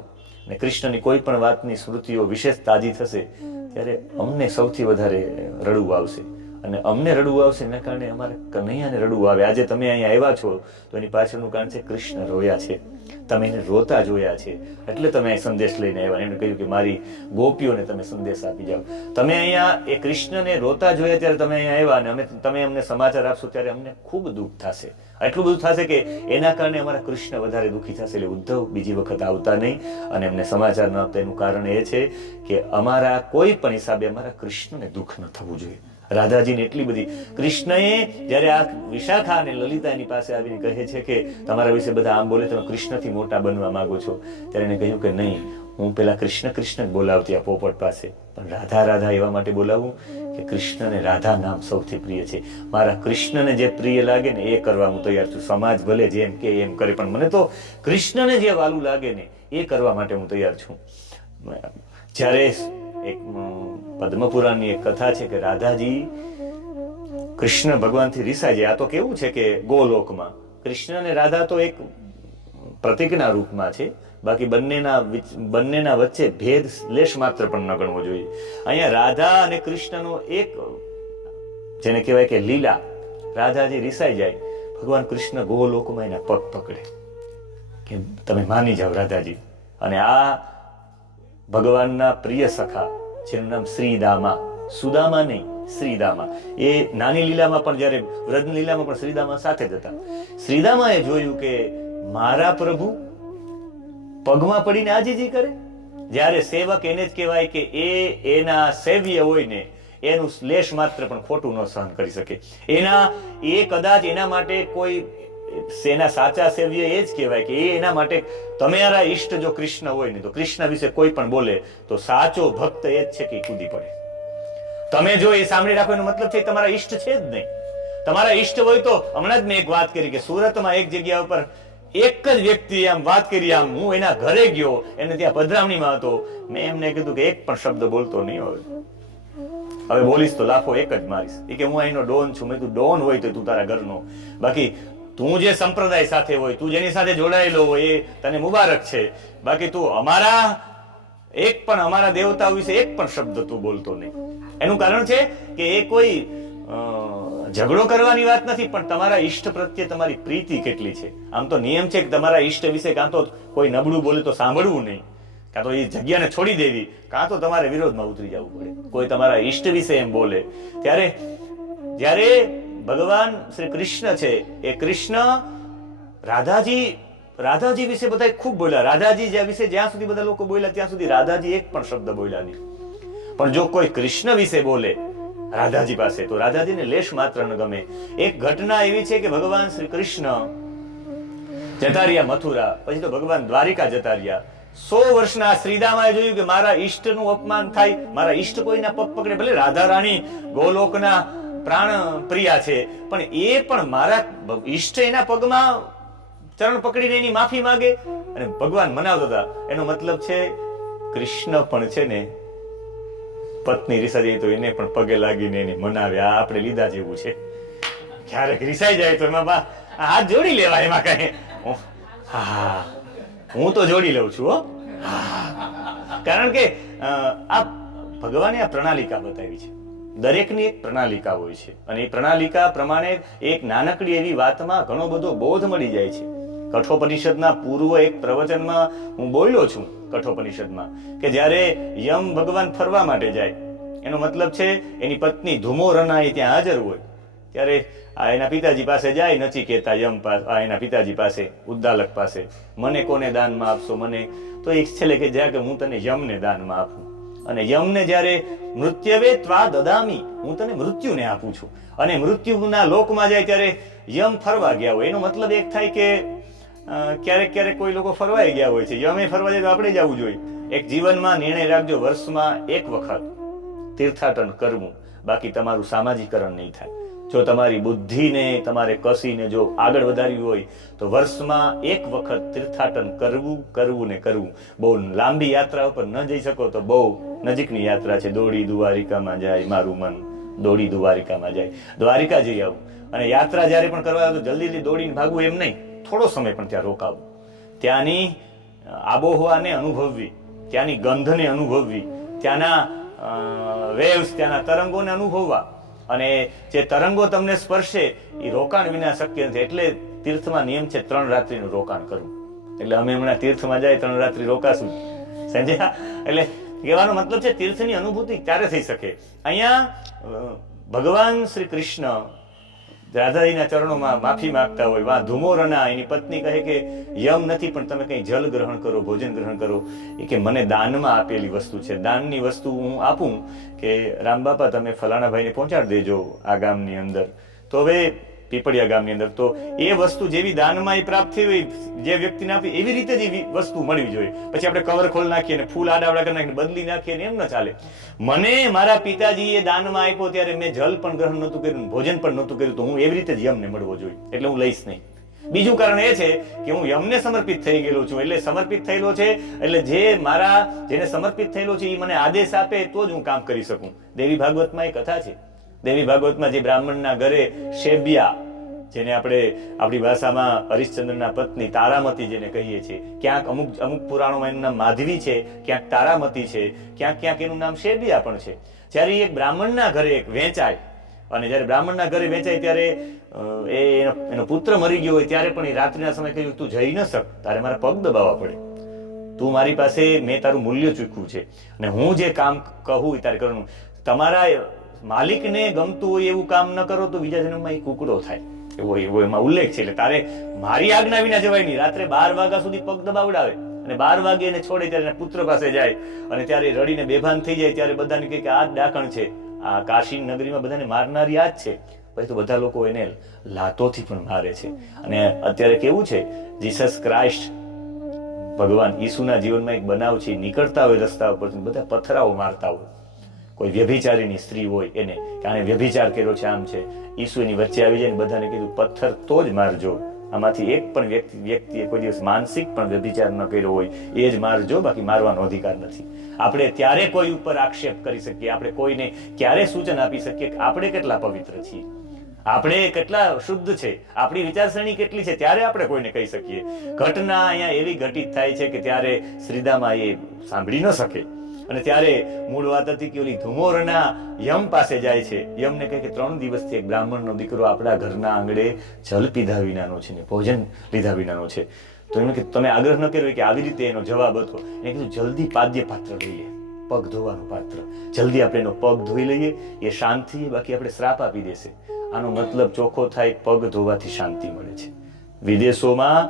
અને કૃષ્ણની કોઈ પણ વાતની સ્મૃતિઓ વિશેષ તાજી થશે ત્યારે અમને સૌથી વધારે રડવું આવશે. અને અમને રડવું આવશે એના કારણે અમારે કનૈયાને રડવું આવે. આજે તમે અહીંયા આવ્યા છો તો એની પાછળનું કારણ છે કૃષ્ણ રોયા છે, તમે એને રોતા જોયા છે, એટલે તમે અહીં સંદેશ લઈને આવ્યા. એમણે કહ્યું કે મારી ગોપીઓને તમે સંદેશ આપી જાઓ. તમે અહીંયા એ કૃષ્ણને રોતા જોયા ત્યારે તમે અહીંયા આવ્યા અને તમે અમને સમાચાર આપશો ત્યારે અમને ખૂબ દુઃખ થશે. એટલું બધું થશે કે એના કારણે અમારા કૃષ્ણ વધારે દુઃખી થશે. એટલે ઉદ્ધવ બીજી વખત આવતા નહીં અને એમને સમાચાર ન આપતા. એનું કારણ એ છે કે અમારા કોઈ પણ હિસાબે અમારા કૃષ્ણને દુઃખ ન થવું જોઈએ. રાધાજીને એટલી બધી, કૃષ્ણએ જ્યારે આ વિશાખા અને લલિતાની પાસે આવીને કહે છે કે તમારા વિશે બધા આમ બોલે, તમે કૃષ્ણથી મોટા બનવા માંગો છો, ત્યારે એને કહ્યું કે નહીં, હું પેલા કૃષ્ણ કૃષ્ણ જ બોલાવતી આ પોપટ પાસે, પણ રાધા રાધા એવા માટે બોલાવું કે કૃષ્ણને રાધા નામ સૌથી પ્રિય છે. મારા કૃષ્ણને જે પ્રિય લાગે ને એ કરવા હું તૈયાર છું. સમાજ ભલે જેમ કે એમ કરે, પણ મને તો કૃષ્ણને જે વાલું લાગે ને એ કરવા માટે હું તૈયાર છું. જ્યારે એક પદ્મપુરાણની એક કથા છે કે રાધાજી કૃષ્ણ ભગવાનથી રિસાઈ જાય. આ તો કેવું છે કે ગોલોકમાં કૃષ્ણ અને રાધા તો એક પ્રતીકના રૂપમાં છે, બાકી બંનેના વચ્ચે ભેદ લેશ માત્ર પણ ન ગણવો જોઈએ. અહીંયા રાધા અને કૃષ્ણનો એક જેને કહેવાય કે લીલા, રાધાજી રિસાઈ જાય, ભગવાન કૃષ્ણ ગોલોકમાં એના પગ પકડે કે તમે માની જાઓ રાધાજી. અને આ ભગવાનના પ્રિય સખા જેનું નામ શ્રીદામા, સુદામા નહીં શ્રીદામા, એ નાની લીલામાં પણ જ્યારે વ્રજ લીલામાં પણ શ્રીદામા સાથે જ હતા. શ્રીદામાએ જોયું કે મારા પ્રભુ પગમાં પડીને આજીજી કરે. જ્યારે સેવક એને જ કહેવાય કે એના સેવ્ય હોય ને એનું લેશ માત્ર પણ ખોટું ન સહન કરી શકે. એ કદાચ એના માટે કોઈ સેના સાચા સેવ્ય એ જ કહેવાય કે એના માટે તમારા ઈષ્ટ જો કૃષ્ણ હોય ને તો કૃષ્ણ વિશે કોઈ પણ બોલે તો સાચો ભક્ત એ જ છે કે કૂદી પડે. તમે જો એ સાંભળી રાખો એનો મતલબ છે તમારા ઈષ્ટ છે જ નહીં. તમારા ઈષ્ટ હોય તો હમણાં જ મેં એક વાત કરી કે સુરતમાં એક જગ્યા ઉપર એક જ વ્યક્તિ આમ વાત કરી, આમ હું એના ઘરે ગયો, એને ત્યાં પધરામણીમાં હતો, મેં એમને કીધું કે એક પણ શબ્દ બોલતો નહીં હવે બોલીશ તો લાફો એક જ મારીશ. એ કે હું અહીંનો ડોન છું. મેં તું ડોન હોય તો તું તારા ઘરનો, બાકી તું જે સંપ્રદાય સાથે હોય, તું જેની સાથે જોડાયેલો હોય એ તને મુબારક છે, બાકી તું અમારા દેવતાઓ વિશે એક પણ શબ્દ તું બોલતો નહીં. એનું કારણ છે કે એ કોઈ ઝઘડો કરવાની વાત નથી, પણ તમારા ઈષ્ટ પ્રત્યે તમારી પ્રીતિ કેટલી છે. આમ તો નિયમ છે કે તમારા ઈષ્ટ વિશે કાં તો કોઈ નબળું બોલે તો સાંભળવું નહીં, કાં તો એ જગ્યાને છોડી દેવી, કાં તો તમારે વિરોધમાં ઉતરી જવું પડે. કોઈ તમારા ઈષ્ટ વિશે એમ બોલે ત્યારે જ્યારે ભગવાન શ્રી કૃષ્ણ છે એ કૃષ્ણ રાધાજી વિશે બધા ખૂબ બોલ્યા. રાધાજી વિશે જ્યાં સુધી બધા લોકો બોલ્યા ત્યાં સુધી રાધાજી એક પણ શબ્દ બોલ્યા નહીં. પણ જો કોઈ કૃષ્ણ વિશે બોલે રાધાજી પાસે તો રાધાજીને લેશ માત્ર ન ગમે. એક ઘટના એવી છે કે ભગવાન શ્રી કૃષ્ણ જતા રહ્યા મથુરા, પછી તો ભગવાન દ્વારિકા જતા રહ્યા. 100 વર્ષના શ્રીદામાએ જોયું કે મારા ઈષ્ટનું અપમાન થાય, મારા ઈષ્ટ કોઈના પગ પકડે. ભલે રાધા રાણી ગોલોકના પ્રાણ પ્રિયા છે, પણ એ પણ મારા ઈષ્ટ એના પગમાં ચરણ પકડીને એની માફી માંગે અને ભગવાન મનાવતા હતા. એનો મતલબ છે કૃષ્ણ પણ છે ને પત્ની રિસાઈ જાય તો એને પણ પગે લાગીને એને મનાવે. આ આપણે લીધા જેવું છે. ક્યારેક રિસાઈ જાય તો એમાં હાથ જોડી લેવાય, એમાં કઈ હા હું તો જોડી લઉં છું હો. કારણ કે આ ભગવાને આ પ્રણાલિકા બતાવી છે. દરેકની એક પ્રણાલિકા હોય છે અને એ પ્રણાલિકા પ્રમાણે એક નાનકડી એવી વાતમાં ઘણો બધો બોધ મળી જાય છે. કઠોપનિષદના પૂર્વ એક પ્રવચનમાં હું બોલ્યો છું કઠોપનિષદમાં કે જ્યારે યમ ભગવાન ફરવા માટે જાય, એનો મતલબ છે એની પત્ની ધુમોરના એ ત્યાં હાજર હોય, ત્યારે એના પિતાજી પાસે જાય, નચિકેતા યમ એના પિતાજી પાસે, ઉદ્દાલક પાસે, મને કોને દાનમાં આપશો, મને તો એક છેલ્લે કે જ્યાં કે હું તને યમને દાનમાં આપું. અને યમને જ્યારે મૃત્યવે ત્વા દદામી, હું તને મૃત્યુને આપું છું. અને મૃત્યુના લોકમાં જાય ત્યારે યમ ફરવા ગયા હોય. એનો મતલબ એક થાય કે ક્યારેક કોઈ લોકો ફરવાઈ ગયા હોય છે, યમે ફરવા જાય તો આપણે જવું જોઈએ. એક જીવનમાં નિર્ણય રાખજો, વર્ષમાં એક વખત તીર્થાટન કરવું, બાકી તમારું સામાજિકરણ નહીં થાય. જો તમારી બુદ્ધિને તમારે કસીને જો આગળ વધારવી હોય તો વર્ષમાં એક વખત તીર્થાટન કરવું ને કરવું. બહુ લાંબી યાત્રા ઉપર ન જઈ શકો તો બહુ નજીકની યાત્રા છે. દોડી દ્વારિકામાં જાય મારું મન, દોડી દ્વારિકામાં જાય, દ્વારિકા જઈ આવું. અને યાત્રા જયારે પણ કરવા તો જલ્દી દોડીને ભાગવું એમ નહીં, થોડો સમય પણ ત્યાં રોકાવું, ત્યાંની આબોહવાને અનુભવવી, ત્યાંની ગંધને અનુભવવી, ત્યાંના વેવ્સ, ત્યાંના તરંગોને અનુભવવા. અને જે તરંગો તમને સ્પર્શે એ રોકાણ વિના શક્ય નથી. એટલે તીર્થમાં નિયમ છે 3 રાત્રિનું રોકાણ કરવું. એટલે અમે હમણાં તીર્થમાં જાય 3 રાત્રિ રોકાશું સમજ્યા. એટલે કહેવાનો મતલબ છે તીર્થની અનુભૂતિ ત્યારે થઈ શકે. અહીંયા ભગવાન શ્રી કૃષ્ણ રાધાજીના ચરણોમાં માફી માંગતા હોય, વા ધુમોરના એની પત્ની કહે કે યમ નથી પણ તમે કઈ જલ ગ્રહણ કરો, ભોજન ગ્રહણ કરો. એ કે મને દાનમાં આપેલી વસ્તુ છે, દાનની વસ્તુ હું આપું કે રામબાપા તમે ફલાણા ભાઈને પહોંચાડી દેજો આ ગામની અંદર. તો હવે પીપળિયા ગામની અંદર તો એ વસ્તુ જેવી દાનમાં એ પ્રાપ્ત થઈ હોય, જે વ્યક્તિને આપી એવી રીતે જ એવી વસ્તુ મળવી જોઈએ. પછી આપણે કવર ખોલ નાખીએ ને ફૂલ આડાવડા કરી નાખીને બદલી નાખીએ ને એમ ન ચાલે. મને મારા પિતાજીએ દાનમાં આપ્યો ત્યારે મેં જલ પણ ગ્રહણ નહોતું કર્યું, ભોજન પણ નહોતું કર્યું, તો હું એવી રીતે જ યમને મળવો જોઈએ, એટલે હું લઈશ નહીં. બીજું કારણ એ છે કે હું યમને સમર્પિત થઈ ગયેલો છું. એટલે સમર્પિત થયેલો છે એટલે જેને સમર્પિત થયેલો છે એ મને આદેશ આપે તો જ હું કામ કરી શકું. દેવી ભાગવતમાં એક કથા છે. દેવી ભાગવતમાં જે બ્રાહ્મણના ઘરે શેબ્યા, જેને આપણે આપણી ભાષામાં હરિશ્ચંદ્રના પત્ની તારામતી જેને કહીએ છીએ, ક્યાંક અમુક પુરાણોમાં એનું નામ માધવી છે, ક્યાંક તારામતી છે, ક્યાંક એનું નામ શેબિયા પણ છે. જ્યારે એક બ્રાહ્મણના ઘરે વેચાય, અને જ્યારે બ્રાહ્મણના ઘરે વેચાય ત્યારે એનો પુત્ર મરી ગયો હોય ત્યારે પણ એ રાત્રિના સમય કહ્યું તું જઈ ન શક, તારે મારા પગ દબાવવા પડે, તું મારી પાસે મેં તારું મૂલ્ય ચૂક્યું છે અને હું જે કામ કહું તારે કરવાનું. તમારા માલિકને ગમતું હોય એવું કામ ન કરો તો બીજા જન્મમાં એ કુકડો થાય, એવો એમાં ઉલ્લેખ છે. એટલે તારે મારી આજ્ઞા વિના જવાય નહીં. રાત્રે 12 વાગ્યા સુધી પગ દબાવડાવે અને 12 વાગે એને છોડે ત્યારે પુત્ર પાસે જાય અને ત્યારે રડીને બેભાન થઈ જાય ત્યારે બધાને કહે કે આ જ ડાકણ છે, આ કાશી નગરીમાં બધાને મારનારી આ જ છે. પછી તો બધા લોકો એને લાતોથી પણ મારે છે. અને અત્યારે કેવું છે, જીસસ ક્રાઇસ્ટ ભગવાન ઈસુના જીવનમાં એક બનાવ છે, નીકળતા હોય રસ્તા ઉપર બધા પથરાઓ મારતા હોય. કોઈ વ્યભિચારીની સ્ત્રી હોય એને કે આને વ્યભિચાર કર્યો છે, આમ છે. ઈસુ એની વચ્ચે આવી જાય બધાને કીધું પથ્થર તો જ મારજો, આમાંથી એક પણ વ્યક્તિએ કોઈ દિવસ માનસિક પણ વ્યભિચાર ન કર્યો હોય એ જ મારજો, બાકી મારવાનો અધિકાર નથી. આપણે ત્યારે કોઈ ઉપર આક્ષેપ કરી શકીએ, આપણે કોઈને ક્યારે સૂચન આપી શકીએ કે આપણે કેટલા પવિત્ર છીએ, આપણે કેટલા શુદ્ધ છે, આપણી વિચારસરણી કેટલી છે, ત્યારે આપણે કોઈને કહી શકીએ. ઘટના અહીંયા એવી ઘટિત થાય છે કે ત્યારે શ્રીદામા એ સાંભળી ન શકે અને ત્યારે મૂળ વાત હતી કે ઓલી ધુમોરના યમ પાસે જાય છે. યમને કહે કે 3 દિવસથી એક બ્રાહ્મણનો દીકરો આપણા ઘરના આંગણે જલ પીધા વિનાનો છે ને ભોજન લીધા વિનાનો છે. તો એમને કે તમે આગ્રહ ન કર્યો કે આવી રીતે એનો જવાબ હતો. એને કીધું જલ્દી પાદ્ય પાત્ર લઈ લે, પગ ધોવાનું પાત્ર, જલ્દી આપણે એનો પગ ધોઈ લઈએ, એ શાંત થઈએ, બાકી આપણે શ્રાપ આપી દેશે. આનો મતલબ ચોખ્ખો થાય, પગ ધોવાથી શાંતિ મળે છે. વિદેશોમાં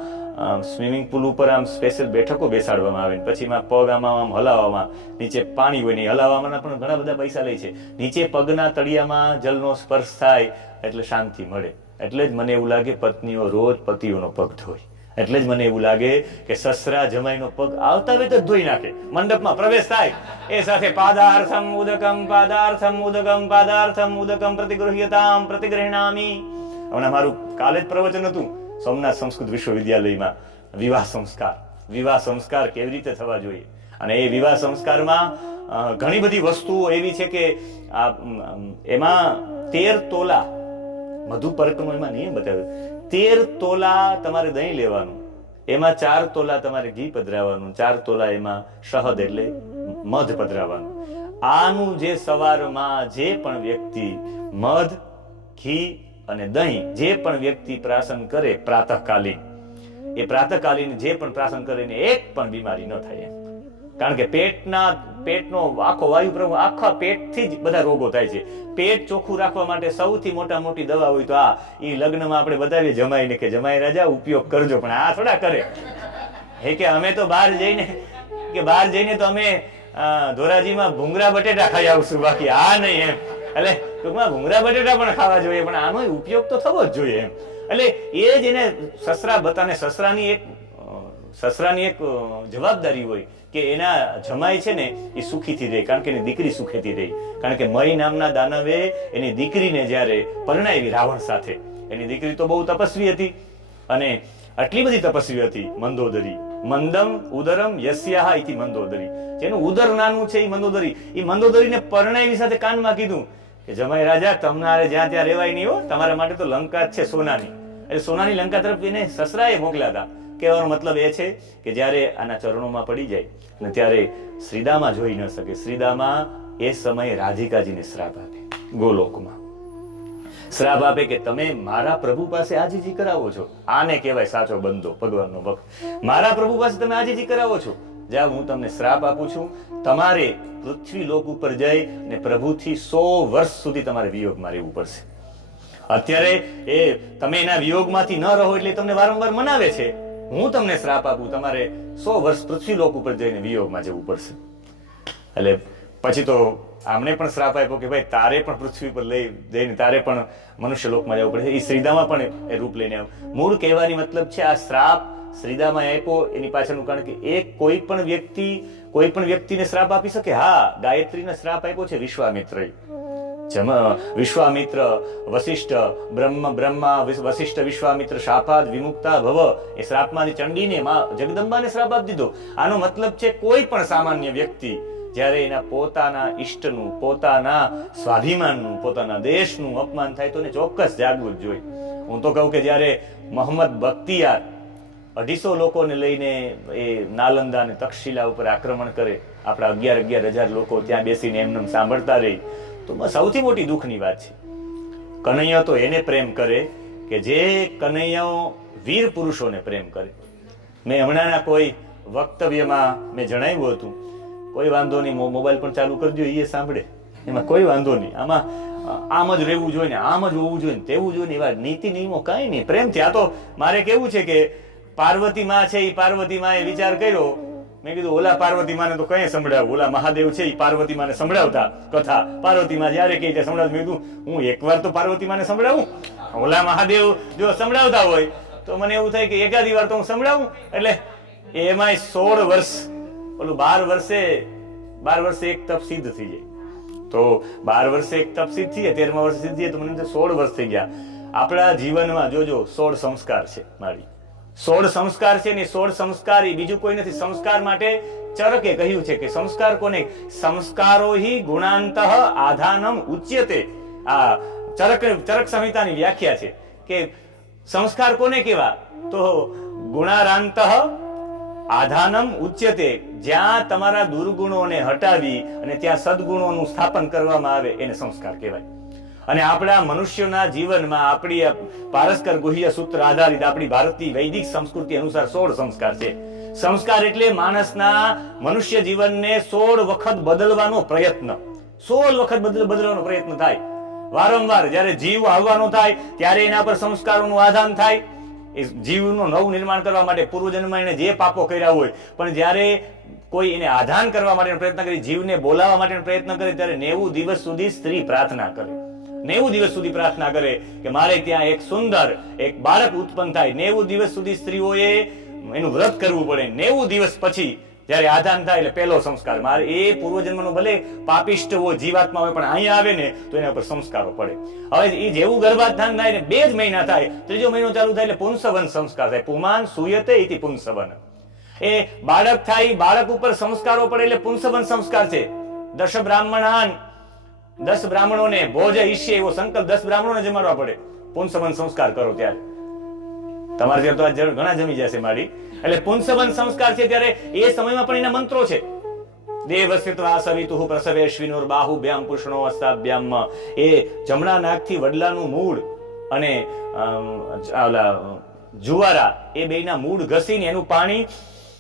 સ્વિમિંગ પુલ ઉપર આમ સ્પેશિયલ બેઠકો બેસાડવામાં આવે, પછી પગ આમ હલાવવામાં, નીચે પાણી હોય નહીં હલાવવાના પણ ઘણા બધા પૈસા લે છે. નીચે પગના તળિયામાં જલનો સ્પર્શ થાય એટલે શાંતિ મળે. એટલે જ મને એવું લાગે પત્નીઓ રોજ પતિઓનો પગ ધોય. એટલે જ મને એવું લાગે કે સસરા જમાઈનો પગ આવતા વેત જ ધોઈ નાખે. મંડપમાં પ્રવેશ થાય એ સાથે પાદાર્થમ ઉદકમ પાદાર્થમ ઉદકમ પાદાર્થમ ઉદકમ પ્રતિગૃહ્યતામ પ્રતિગૃહણામી. હમણાં મારું કાલે જ પ્રવચન હતું સોમનાથ સંસ્કૃત વિશ્વવિદ્યાલયમાં, વિવાહ સંસ્કાર કેવી રીતે થવા જોઈએ. અને એ વિવાહ સંસ્કારમાં ઘણી બધી વસ્તુઓ એવી છે કે એમાં 13 તોલા મધુપર્કનો એમાં નિયમ બતાવ્યો. 13 તોલા તમારે દહીં લેવાનું, એમાં 4 તોલા તમારે ઘી પધરાવવાનું, 4 તોલા એમાં શહદ એટલે મધ પધરાવવાનું. આનું જે સવારમાં જે પણ વ્યક્તિ મધ, ઘી અને દહીં જે પણ વ્યક્તિ પ્રાશન કરે પ્રાતઃકાલીન, એ પ્રાતઃકાલીન જે પણ પ્રાશન કરે ને એક પણ બીમારી ન થાય. કારણ કે પેટનો આખો વાયુ પ્રવાહ આખા પેટથી જ બધા રોગો થાય છે. પેટ ચોખ્ખું રાખવા માટે સૌથી મોટી દવા હોય તો આ એ લગ્નમાં આપણે બતાવીએ જમાઈને કે જમાઈ રાજા ઉપયોગ કરજો, પણ આ થોડા કરે. હે કે અમે તો બહાર જઈને તો અમે ધોરાજીમાં ભૂંગરા બટેટા ખાઈ આવશું, બાકી આ નહીં એમ. એટલે ટૂંકમાં ભૂંગરા બટેટા પણ ખાવા જોઈએ, પણ આનો ઉપયોગ તો થવો જ જોઈએ એમ. એટલે એ જ એને સસરા બતાને સસરાની એક જવાબદારી હોય કે એના જમાઈ છે ને એ સુખીથી રહે, કારણ કે એની દીકરી સુખેથી રહી. કારણ કે મય નામના દાનવે એની દીકરીને જ્યારે પરણાવી રાવણ સાથે, એની દીકરી તો બહુ તપસ્વી હતી અને આટલી બધી તપસ્વી હતી, મંદોદરી, મંદમ ઉદરમ યસ્યાહ ઇતિ મંદોદરી, જેનું ઉદર નાનું છે એ મંદોદરી. એ મંદોદરીને પરણાવી સાથે કાનમાં કીધું કે જમાઈ રાજા તમારે જ્યાં ત્યાં રહેવાય નહીં હો, તમારા માટે તો લંકા જ છે સોનાની. એટલે સોનાની લંકા તરફ એને સસરાએ મોકલ્યા હતા. કહેવાનો મતલબ એ છે કે જ્યારે આના ચરણોમાં પડી જાય અને ત્યારે શ્રીદામા જોઈ ન શકે. શ્રીદામા એ સમયે રાધિકાજીને શ્રાપ આપે ગોલોકમાં. શ્રાપ આપે કે તમે મારા પ્રભુ પાસે આજીજી કરાવો છો. આને કહેવાય સાચો બંદો, ભગવાનનો ભક્ત. મારા પ્રભુ પાસે તમે આજીજી કરાવો છો, જાઓ હું તમને શ્રાપ આપું છું, તમારે પૃથ્વી લોક ઉપર જઈ અને પ્રભુથી 100 વર્ષ સુધી તમારે વિયોગમાં રહેવું પડશે. અત્યારે એ તમે એના વિયોગમાંથી ન રહો એટલે તમને વારંવાર મનાવે છે. હું તમને શ્રાપ આપું, તમારે 100 વર્ષ પૃથ્વી લોક ઉપર જઈને વિયોગમાં જવું પડશે. એટલે પછી તો આમને પણ શ્રાપ આપ્યો કે ભાઈ તારે પણ પૃથ્વી પર લઈ જઈને તારે પણ મનુષ્ય લોકમાં જવું પડશે. એ શ્રીદામાં પણ એ રૂપ લઈને આવ્યો. મૂળ કહેવાની મતલબ છે આ શ્રાપ શ્રીદામાં આપ્યો એની પાછળનું કારણ કે એ કોઈ પણ વ્યક્તિને શ્રાપ આપી શકે. હા, ગાયત્રીને શ્રાપ આપ્યો છે વિશ્વામિત્રએ. વિશ્વામિત્ર, વશિષ્ઠ, બ્રહ્મા વશિષ્ઠ વિશ્વામિત્ર શાપાદ વિમુક્તા ભવ, એ શ્રાપમાંથી ચંડીને માં જગદંબાને શ્રાપ આપી દીધો. આનો મતલબ છે કોઈ પણ સામાન્ય વ્યક્તિ જ્યારે એના પોતાના ઈષ્ટનું, પોતાના સ્વાભિમાનનું, પોતાના દેશનું અપમાન થાય તો એને ચોક્કસ જાગવું જ જોઈએ. હું તો કહું કે જ્યારે મોહમ્મદ બખ્તિયાર 250 લોકોને લઈને એ નાલંદા અને તક્ષશિલા ઉપર આક્રમણ કરે, આપણા 11,000 લોકો ત્યાં બેસીને એમને સાંભળતા રહી, તો સૌથી મોટી દુઃખની વાત છે. કનૈયો તો એને પ્રેમ કરે કે જે કનૈયાઓ વીર પુરુષોને પ્રેમ કરે. મેં હમણાંના કોઈ વક્તવ્યમાં મેં જણાવ્યું હતું, કોઈ વાંધો નહીં, મોબાઈલ પણ ચાલુ કરજો, એ સાંભળે, એમાં કોઈ વાંધો નહીં, આમાં આમ જ રહેવું જોઈએ ને આમ જ હોવું જોઈએ ને તેવું જોઈએ ને એવા નીતિ નિયમો કાંઈ નહીં, પ્રેમથી. આ તો મારે કેવું છે કે પાર્વતી માં છે, એ પાર્વતી માં એ વિચાર કર્યો, મેં કીધું ઓલા પાર્વતી માને તો કઈ સંભળાવું, ઓલા મહાદેવ છે એ પાર્વતી માને સંભળાવતા કથા, પાર્વતી માં જયારે કહે ત્યાં સંભળાવતા. મેં કીધું હું એકવાર તો પાર્વતી માને સંભળાવું, ઓલા મહાદેવ જો સંભળાવતા હોય તો મને એવું થાય કે એકાદી વાર તો હું સંભળાવું. એટલે એમાંય 16 વર્ષ, ઓલું 12 વર્ષે એક તપ સિદ્ધ થઈ જાય. તો 12 વર્ષે એક તપ સિદ્ધ થઈ જાય, 13મા વર્ષે સિદ્ધ થઈ, તો મને 16 વર્ષ થઈ ગયા. આપણા જીવનમાં જોજો 16 સંસ્કાર છે મારી, 16 સંસ્કાર છે ને 16 સંસ્કાર એ બીજું કોઈ નથી. સંસ્કાર માટે ચરકે કહ્યું છે કે સંસ્કાર કોને, સંસ્કારો હિ ગુણાંતઃ આધાનમ ઉચ્યતે. આ ચરક સંહિતાની વ્યાખ્યા છે કે સંસ્કાર કોને કેવા, તો ગુણારાંતઃ આધાનમ ઉચ્યતે, જ્યાં તમારા દુર્ગુણોને હટાવી અને ત્યાં સદગુણોનું સ્થાપન કરવામાં આવે એને સંસ્કાર કહેવાય. અને આપણા મનુષ્યના જીવનમાં આપણી પારસ્કર ગુહ્ય સૂત્ર આધારિત આપણી ભારતીય વૈદિક સંસ્કૃતિ અનુસાર 16 સંસ્કાર છે. સંસ્કાર એટલે માણસના મનુષ્ય જીવનને 16 વખત બદલવાનો પ્રયત્ન, 16 વખત બદલવાનો પ્રયત્ન થાય. વારંવાર જ્યારે જીવ આવવાનો થાય ત્યારે એના પર સંસ્કારોનું આધાન થાય. એ જીવનું નવું નિર્માણ કરવા માટે પૂર્વજન્મમાં એને જે પાપો કર્યા હોય, પણ જ્યારે કોઈ એને આધાન કરવા માટેનો પ્રયત્ન કરી, જીવને બોલાવવા માટેનો પ્રયત્ન કરે, ત્યારે 90 દિવસ સુધી સ્ત્રી પ્રાર્થના કરે, 90 દિવસ સુધી પ્રાર્થના કરે કે મારે ત્યાં એક સુંદર એક બાળક ઉત્પન્ન થાય. 90 દિવસ સુધી સ્ત્રીઓએ એનું વ્રત કરવું પડે. 90 દિવસ પછી જયારે આધાન થાય એટલે પહેલો સંસ્કાર, મારે એ પૂર્વજન્મનો ભલે પાપિષ્ટ હોય, જીવાત્મા હોય, પણ અહીંયા આવે ને તો એના પર સંસ્કારો પડે. હવે એ જેવું ગર્ભાધાન થાય ને 2 જ મહિના થાય, 3જો મહિનો ચાલુ થાય એટલે પુંસવન સંસ્કાર થાય. પુમાન સુયતે ઇતિ પુંસવન. એ બાળક થાય, બાળક ઉપર સંસ્કારો પડે એટલે પુંસવન સંસ્કાર છે. 10 બ્રાહ્મણાન, 10 બ્રાહ્મણોને ભોજ ઈષ્ય એવો સંકલ્પ 10 બ્રાહ્મણોને જમાડવા પડે. પુંસવન સંસ્કાર કરો ત્યારે તમારે ત્યાં તો ઘણા જમી જશે મારી. એટલે પુંસવન સંસ્કાર છે ત્યારે એ સમયમાં પણ એના મંત્રો છે. દેવસ્યત્વા સવિતુઃ પ્રસવેશ્વિનોર બાહુભ્યામ પુષ્ણો અસ્તાભ્યામ. એ જમણા નાકથી વડલાનું મૂળ અને જુવારા એ બેના મૂળ ઘસીને એનું પાણી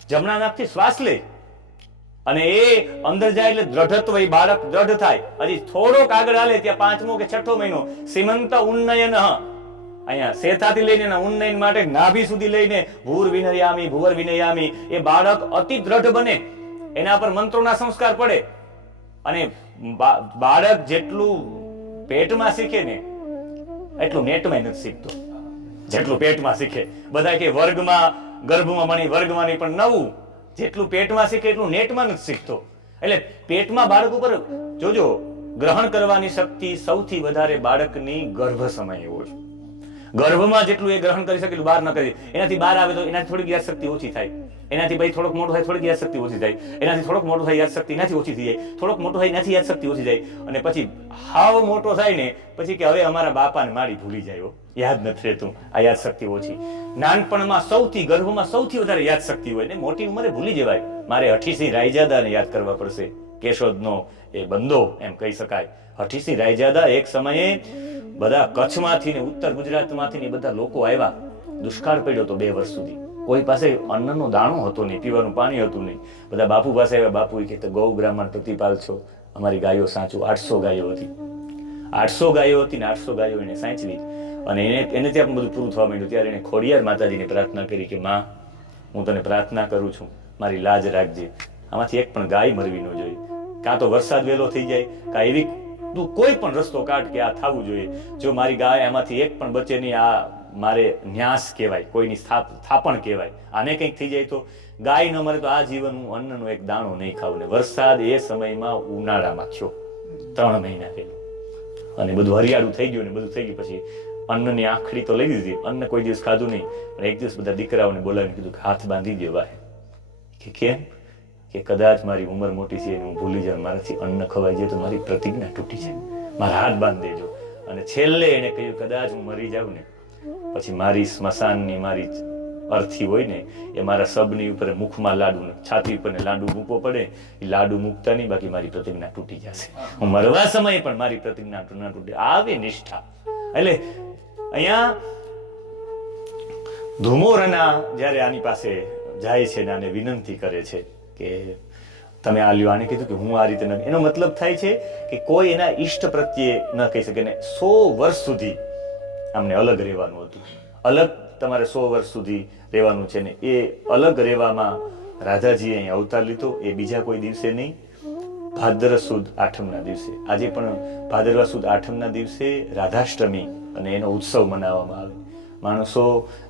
જમણા નાકથી શ્વાસ લે અને એ અંદર જાય એટલે દ્રઢત્વ, એ બાળક દ્રઢ થાય. હજી થોડોક આગળ હાલે ત્યાં 5મો કે 6ઠો મહિનો સીમંત ઉન્નયન, અહીંયા શેથાથી લઈને ઉન્નયન માટે નાભી સુધી લઈને ભૂર વિનયામી ભુવર વિનયામી, એ બાળક અતિ દ્રઢ બને, એના પર મંત્રોના સંસ્કાર પડે. અને બાળક જેટલું પેટમાં શીખે ને એટલું નેટમાં નથી શીખતો, જેટલું પેટમાં શીખે. બધા કે વર્ગમાં ગર્ભમાં ભણી, વર્ગમાં નહીં, પણ નવું જેટલું પેટમાં શીખે એટલું નેટમાં નથી શીખતો. એટલે પેટમાં બાળક ઉપર જોજો, ગ્રહણ કરવાની શક્તિ સૌથી વધારે બાળકની ગર્ભ સમયે હોય છે. ગર્ભમાં જેટલું એ ગ્રહણ કરી શકે એટલું બહાર ન કરી. એનાથી બહાર આવે તો એનાથી થોડીક યાદ શક્તિ ઓછી થાય, એનાથી ભાઈ થોડોક મોટો થાય થોડીક યાદ શક્તિ ઓછી થાય, એનાથી થોડોક મોટો થાય યાદ શક્તિ એનાથી ઓછી થઈ જાય, થોડોક મોટો થાય એનાથી યાદ શક્તિ ઓછી જાય, અને પછી હાવ મોટો થાય ને પછી કે હવે અમારા બાપાને મારી ભૂલી જાય, યાદ નથી રહેતું, આ યાદ શક્તિ ઓછી. નાનપણમાં સૌથી ગર્ભમાં સૌથી વધારે યાદ શક્તિ હોય ને મોટી ઉંમરે ભૂલી જવાય. મારે હઠીસિંહ રાયજાદાને યાદ કરવા પડશે, કેશોદનો એ બંદો એમ કહી શકાય. હઠીસિંહ રાયજાદા એક સમયે બધા કચ્છમાંથી ને ઉત્તર ગુજરાતમાંથી ને બધા લોકો આવ્યા. દુષ્કાળ પડ્યો તો 2 વર્ષ સુધી. કોઈ પાસે અન્નનો દાણો હતો નહીં, પીવાનું પાણી હતું નહીં. બધા બાપુ પાસે આવ્યા. બાપુ કે ગૌ બ્રાહ્મણ પ્રતિપાલ છો, અમારી ગાયો સાચું. 800 ગાયો હતી. 800 ગાયો હતી ને 800 ગાયો એને સાચવી. અને એને ત્યાં બધું પૂરું થવા માંડ્યું. ત્યારે એને ખોડિયાર માતાજીને પ્રાર્થના કરી કે માં, હું તને પ્રાર્થના કરું છું, મારી લાજ રાખજે. આમાંથી એક પણ ગાય મરવી ન જોઈએ. કાં તો વરસાદ વહેલો થઈ જાય, કાં એવી તું કોઈ પણ રસ્તો કાઢ કે આ થવું જોઈએ. જો મારી ગાય એમાંથી એક પણ બચે નહીં, આ મારે ન્યાસ કહેવાય, કોઈની થાપણ કહેવાય. આને કંઈક થઈ જાય તો ગાય ન મરે તો આ જીવન હું અન્નનો એક દાણો નહીં ખાવું. ને વરસાદ એ સમયમાં ઉનાળામાં થયો, 3 મહિના પહેલા. અને બધું હરિયાળું થઈ ગયું ને બધું થઈ ગયું. પછી અન્નની આંખડી તો લઈ દીધી. અન્ન કોઈ દિવસ ખાધું નહીં. પણ એક દિવસ બધા દીકરાઓને બોલાવીને કીધું કે હાથ બાંધી દો ભાઈ. કે કેમ? કે કદાચ મારી ઉંમર મોટી છે હું ભૂલી જાઉં, મારાથી અન્ન ખવાઈ જાય તો મારી પ્રતિજ્ઞા તૂટી જાય, મારા હાથ બાંધી દેજો. અને છેલ્લે એને કહ્યું કદાચ હું મરી જાઉં ને પછી મારી સ્મશાનની મારી અર્થી હોય ને એ મારા સબની ઉપર મુખમાં લાડુ, છાતી ઉપર ને લાડુ મૂકવો પડે. એ લાડુ મૂકતા નહીં, બાકી મારી પ્રતિજ્ઞા તૂટી જશે. હું મરવા સમયે પણ મારી પ્રતિજ્ઞા ન તૂટે. આવી નિષ્ઠા. એટલે અહીંયા ધુમોરના જયારે આની પાસે જાય છે ને આને વિનંતી કરે છે કે તમે આ લ્યો. આને કીધું કે હું આ રીતે ન, એનો મતલબ થાય છે કે કોઈ એના ઈષ્ટ પ્રત્યે ન કહી શકે. ને 100 વર્ષ સુધી આમને અલગ રહેવાનું હતું. અલગ તમારે 100 વર્ષ સુધી રહેવાનું છે. ને એ અલગ રહેવામાં રાધાજીએ અહીં અવતાર લીધો. એ બીજા કોઈ દિવસે નહીં, ભાદરવા સુદ આઠમના દિવસે. આજે પણ ભાદરવા સુદ આઠમના દિવસે રાધાષ્ટમી અને એનો ઉત્સવ મનાવવામાં આવે. માણસો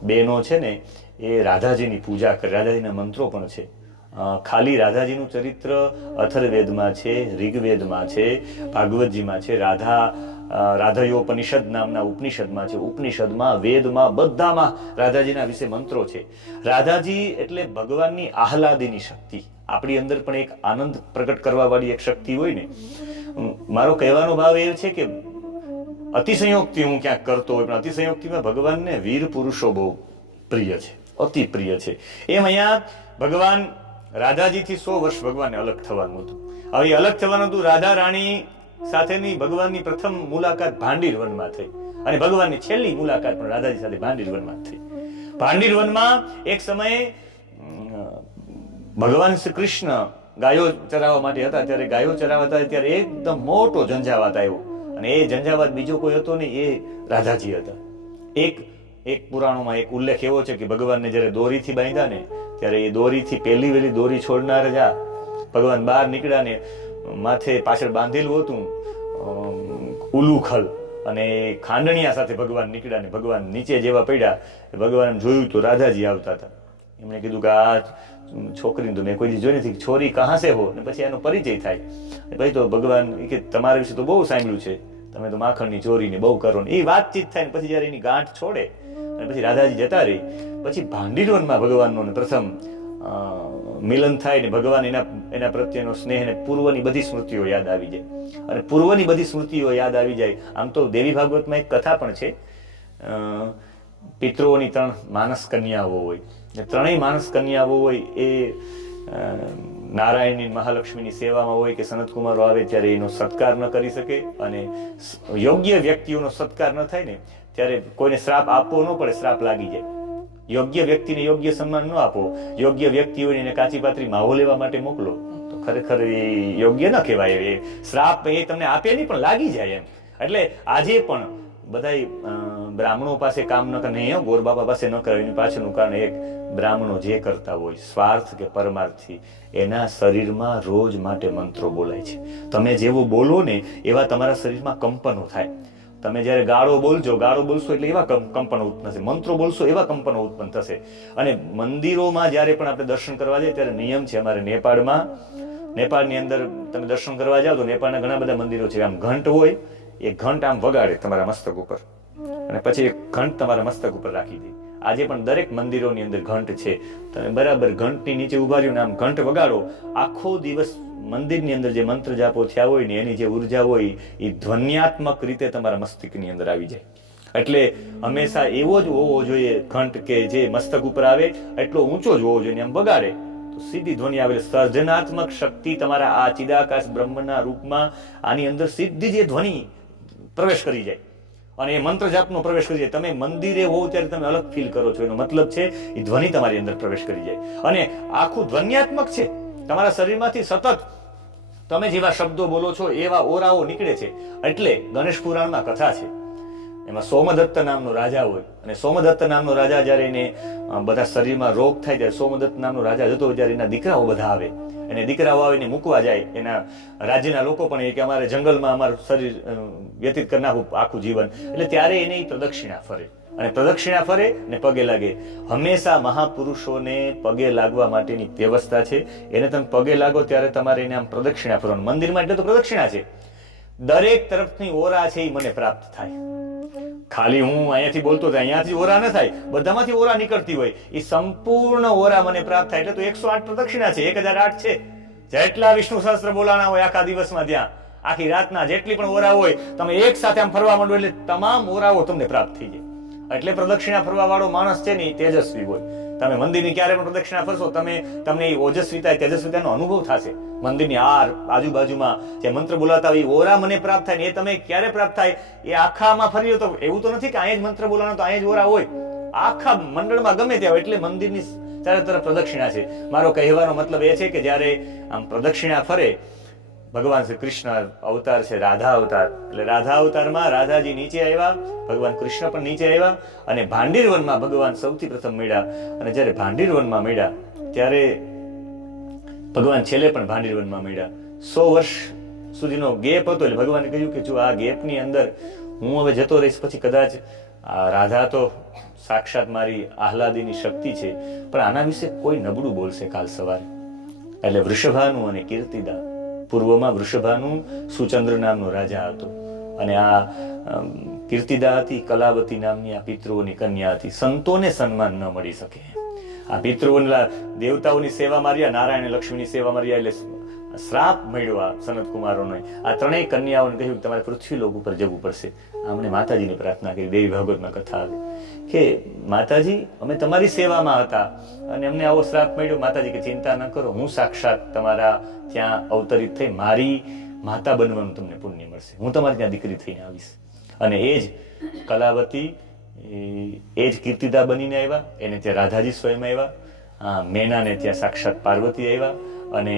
બહેનો છે ને એ રાધાજીની પૂજા કરે. રાધાજીના મંત્રો પણ છે. ખાલી રાધાજીનું ચરિત્ર અથર્વવેદમાં છે, ઋગ્વેદમાં છે, ભાગવતજીમાં છે. રાધયોપનિષદ નામના ઉપનિષદમાં છે. ઉપનિષદમાં, વેદમાં, બધામાં રાધાજીના વિશે મંત્રો છે. રાધાજી એટલે ભગવાનની આહલાદીની શક્તિ. આપણી અંદર પણ એક આનંદ પ્રગટ કરવા વાળી એક શક્તિ હોય ને. મારો કહેવાનો ભાવ એ છે કે અતિશયોક્તિ હું ક્યાંક કરતો હોય, પણ અતિશયોક્તિમાં ભગવાનને વીર પુરુષો બહુ પ્રિય છે, અતિ પ્રિય છે. એમ અહીંયા ભગવાન રાધાજીથી 100 વર્ષ ભગવાનને અલગ થવાનું હતું. હવે એ અલગ થવાનું હતું. રાધા રાણી સાથેની ભગવાનની પ્રથમ મુલાકાત ભાંડીર વનમાં થઈ. અને ભગવાનની છેલ્લી મુલાકાત પણ રાધાજી સાથે ભાંડીર વનમાં થઈ. ભાંડીર વનમાં એક સમયે ભગવાન શ્રી કૃષ્ણ ગાયો ચરાવવા માટે હતા. ત્યારે ગાયો ચરાવતા હતા ત્યારે એકદમ મોટો ઝંઝાવાત આવ્યો. અને એ ઝંઝાવાત બીજો કોઈ હતો નહીં, એ રાધાજી હતા. એક પુરાણોમાં એક ઉલ્લેખ એવો છે કે ભગવાનને જયારે દોરીથી બાંધ્યા ને ત્યારે એ દોરીથી પહેલી વહેલી દોરી છોડનાર જ ભગવાન બહાર નીકળ્યા ને માથે પાછળ બાંધેલું હતું ઉલુખલ અને ખાંડણિયા સાથે ભગવાન નીકળ્યા. ને ભગવાન નીચે જેવા પડ્યા, ભગવાન જોયું તો રાધાજી આવતા હતા. એમણે કીધું કે આ છોકરીને તો મેં કોઈ જોઈ નથી, છોરી કહા સે હો. ને પછી એનો પરિચય થાય. પછી તો ભગવાન કે તમારા વિશે તો બહુ સાંભળ્યું છે, તમે તો માખણની ચોરીને બહુ કરો ને એ વાતચીત થાય. ને પછી જયારે એની ગાંઠ છોડે અને પછી રાધાજી જતા રહી, પછી ભાંડીરવનમાં ભગવાનનો પ્રથમ મિલન થાય ને ભગવાન એના પ્રત્યેનો સ્નેહ ને પૂર્વની બધી સ્મૃતિઓ યાદ આવી જાય. અને પૂર્વની બધી સ્મૃતિઓ યાદ આવી જાય. આમ તો દેવી ભાગવતમાં એક કથા પણ છે. પિતૃઓની 3 માનસ કન્યાઓ હોય. ત્રણેય માનસ કન્યાઓ હોય એ નારાયણની મહાલક્ષ્મીની સેવામાં હોય કે સનત કુમારો આવે ત્યારે એનો સત્કાર ન કરી શકે. અને યોગ્ય વ્યક્તિઓનો સત્કાર ન થાય ને ત્યારે કોઈને શ્રાપ આપવો ન પડે, શ્રાપ લાગી જાય. યોગ્ય વ્યક્તિને યોગ્ય સન્માન ન આપો, યોગ્ય વ્યક્તિઓને એને કાચી પાતરી માવો લેવા માટે મોકલો તો ખરેખર એ યોગ્ય ન કહેવાય. એ શ્રાપ એ તમને આપે નહીં પણ લાગી જાય એમ. એટલે આજે પણ બધા બ્રાહ્મણો પાસે કામ ન કરે, ગોર બાબા પાસે ન કરે. એની પાછળનું કારણ એક બ્રાહ્મણો જે કરતા હોય સ્વાર્થ કે પરમાર્થથી, એના શરીરમાં રોજ માટે મંત્રો બોલાય છે. તમે જેવું બોલો ને એવા તમારા શરીરમાં કંપનો થાય. તમે જયારે ગાળો બોલશો એટલે એવા કંપનો ઉત્પન્ન થશે. મંત્રો બોલશો એવા કંપનો ઉત્પન્ન થશે. અને મંદિરોમાં જયારે પણ આપણે દર્શન કરવા જઈએ ત્યારે નિયમ છે અમારે નેપાળની અંદર તમે દર્શન કરવા જાઓ તો નેપાળના ઘણા બધા મંદિરો છે. આમ ઘંટ હોય, એ ઘંટ આમ વગાડે તમારા મસ્તક ઉપર અને પછી એક ઘંટ તમારા મસ્તક ઉપર રાખી દે. આજે પણ દરેક મંદિરોની અંદર ઘંટ છે. તમે બરાબર ઘંટની નીચે ઉભા રહ્યો ને આમ ઘંટ વગાડો, આખો દિવસ મંદિરની અંદર જે મંત્ર જાપો થયા હોય ને એની જે ઉર્જા હોય એ ધ્વન્યાત્મક રીતે તમારા મસ્તિષ્કની અંદર આવી જાય. એટલે હંમેશા એવો જ હોવો જોઈએ ઘંટ કે જે મસ્તક ઉપર આવે એટલો ઊંચો જ હોવો જોઈએ. આમ વગાડે તો સીધી ધ્વનિ આવે. સર્જનાત્મક શક્તિ તમારા આ ચિદાકાશ બ્રહ્મના રૂપમાં આની અંદર સીધી જે ધ્વનિ પ્રવેશ કરી જાય અને એ મંત્ર જાપનો પ્રવેશ કરી જાય. તમે મંદિરે હોવ ત્યારે તમે અલગ ફીલ કરો છો. એનો મતલબ છે એ ધ્વનિ તમારી અંદર પ્રવેશ કરી જાય અને આખું ધ્વન્યાત્મક છે. તમારા શરીરમાંથી સતત તમે જેવા શબ્દો બોલો છો એવા ઓરાઓ નીકળે છે. એટલે ગણેશ પુરાણમાં કથા છે, એમાં સોમદત્ત નામનો રાજા હોય અને સોમદત્ત નામનો રાજા જ્યારે એને બધા શરીરમાં રોગ થાય ત્યારે સોમદત્ત નામનો રાજા જતો હોય ત્યારે એના દીકરાઓ બધા આવે, અને દીકરાઓ આવીને મૂકવા જાય. એના રાજ્યના લોકો પણ એ કે અમારે જંગલમાં અમારું શરીર વ્યતીત કરી નાખવું આખું જીવન. એટલે ત્યારે એને પ્રદક્ષિણા ફરે અને પ્રદક્ષિણા ફરે ને પગે લાગે. હંમેશા મહાપુરુષોને પગે લાગવા માટેની વ્યવસ્થા છે. એને તમે પગે લાગો ત્યારે તમારે એને આમ પ્રદક્ષિણા ફરવાનું. મંદિરમાં એટલે તો પ્રદક્ષિણા છે. દરેક તરફની ઓરા છે એ મને પ્રાપ્ત થાય. ખાલી હું અહીંયાથી બોલતો થાય અહીંયાથી ઓરા ન થાય, બધામાંથી ઓરા નીકળતી હોય. એ સંપૂર્ણ ઓરા મને પ્રાપ્ત થાય. એટલે તો 108 પ્રદક્ષિણા છે, 1008 છે. જેટલા વિષ્ણુ સહસ્ત્ર બોલાણા હોય આખા દિવસમાં, ત્યાં આખી રાતના જેટલી પણ ઓરા હોય, તમે એક સાથે આમ ફરવા માંડો એટલે તમામ ઓરાઓ તમને પ્રાપ્ત થઈ જાય. એટલે પ્રદક્ષિણા ફરવા વાળો માણસ છે ને એ તેજસ્વી હોય. તમે મંદિરની ક્યારે પણ પ્રદક્ષિણા ફરશો તમને એ ઓજસ્વીતા તેજસ્વીતાનો અનુભવ થશે. મંદિરની આજુબાજુમાં જે મંત્ર બોલાતા હોય ઓરા મને પ્રાપ્ત થાય ને એ તમે ક્યારે પ્રાપ્ત થાય એ આખામાં ફર્યો તો એવું તો નથી કે અહીંયા જ મંત્ર બોલાવાનો તો અહીંયા જ ઓરા હોય. આખા મંડળમાં ગમે ત્યાં હોય. એટલે મંદિરની ચારે તરફ પ્રદક્ષિણા છે. મારો કહેવાનો મતલબ એ છે કે જ્યારે આમ પ્રદક્ષિણા ફરે, ભગવાન શ્રી કૃષ્ણ અવતાર છે રાધા અવતાર. એટલે રાધા અવતારમાં રાધાજી નીચે આવ્યા, ભગવાન કૃષ્ણ પણ નીચે આવ્યા અને ભાંડીર વનમાં ભગવાન સૌથી પ્રથમ મળ્યા. અને જ્યારે ભાંડીર વનમાં મળ્યા ત્યારે ભગવાન છેલ્લે પણ ભાંડીર વનમાં મળ્યા. 100 વર્ષ સુધીનો ગેપ હતો. એટલે ભગવાને કહ્યું કે જો આ ગેપની અંદર હું હવે જતો રહીશ પછી કદાચ રાધા તો સાક્ષાત મારી આહલાદીની શક્તિ છે, પણ આના વિશે કોઈ નબળું બોલશે કાલ સવારે. એટલે વૃષભાનું અને કીર્તિદા, પૂર્વમાં વૃષભાનું સુચંદ્ર નામનો રાજા હતો અને આ કીર્તિદા હતી કલાવતી નામની આ પિતૃઓની કન્યા હતી. સંતોને સન્માન ન મળી શકે. આ પિતૃઓના દેવતાઓની સેવા માર્યા, નારાયણ લક્ષ્મીની સેવા માર્યા એટલે શ્રાપ મળ્યો આ સનત કુમારોને. આ ત્રણેય કન્યાઓને કહ્યું કે તમારે પૃથ્વીલોક ઉપર જવું પડશે. આમણે માતાજીની પ્રાર્થના કરી. દેવી ભાગવતમાં કથા આવે કે માતાજી અમે તમારી સેવામાં હતા અને અમને આવો શ્રાપ મળ્યો. માતાજી કે ચિંતા ન કરો, હું સાક્ષાત તમારા ત્યાં અવતરિત થઈ મારી માતા બનવાનું તમને પુણ્ય મળશે. હું તમારી ત્યાં દીકરી થઈને આવીશ. અને એ જ કલાવતી એ જ કીર્તિદા બનીને આવ્યા. એને ત્યાં રાધાજી સ્વયં આવ્યા, મેનાને ત્યાં સાક્ષાત પાર્વતી આવ્યા અને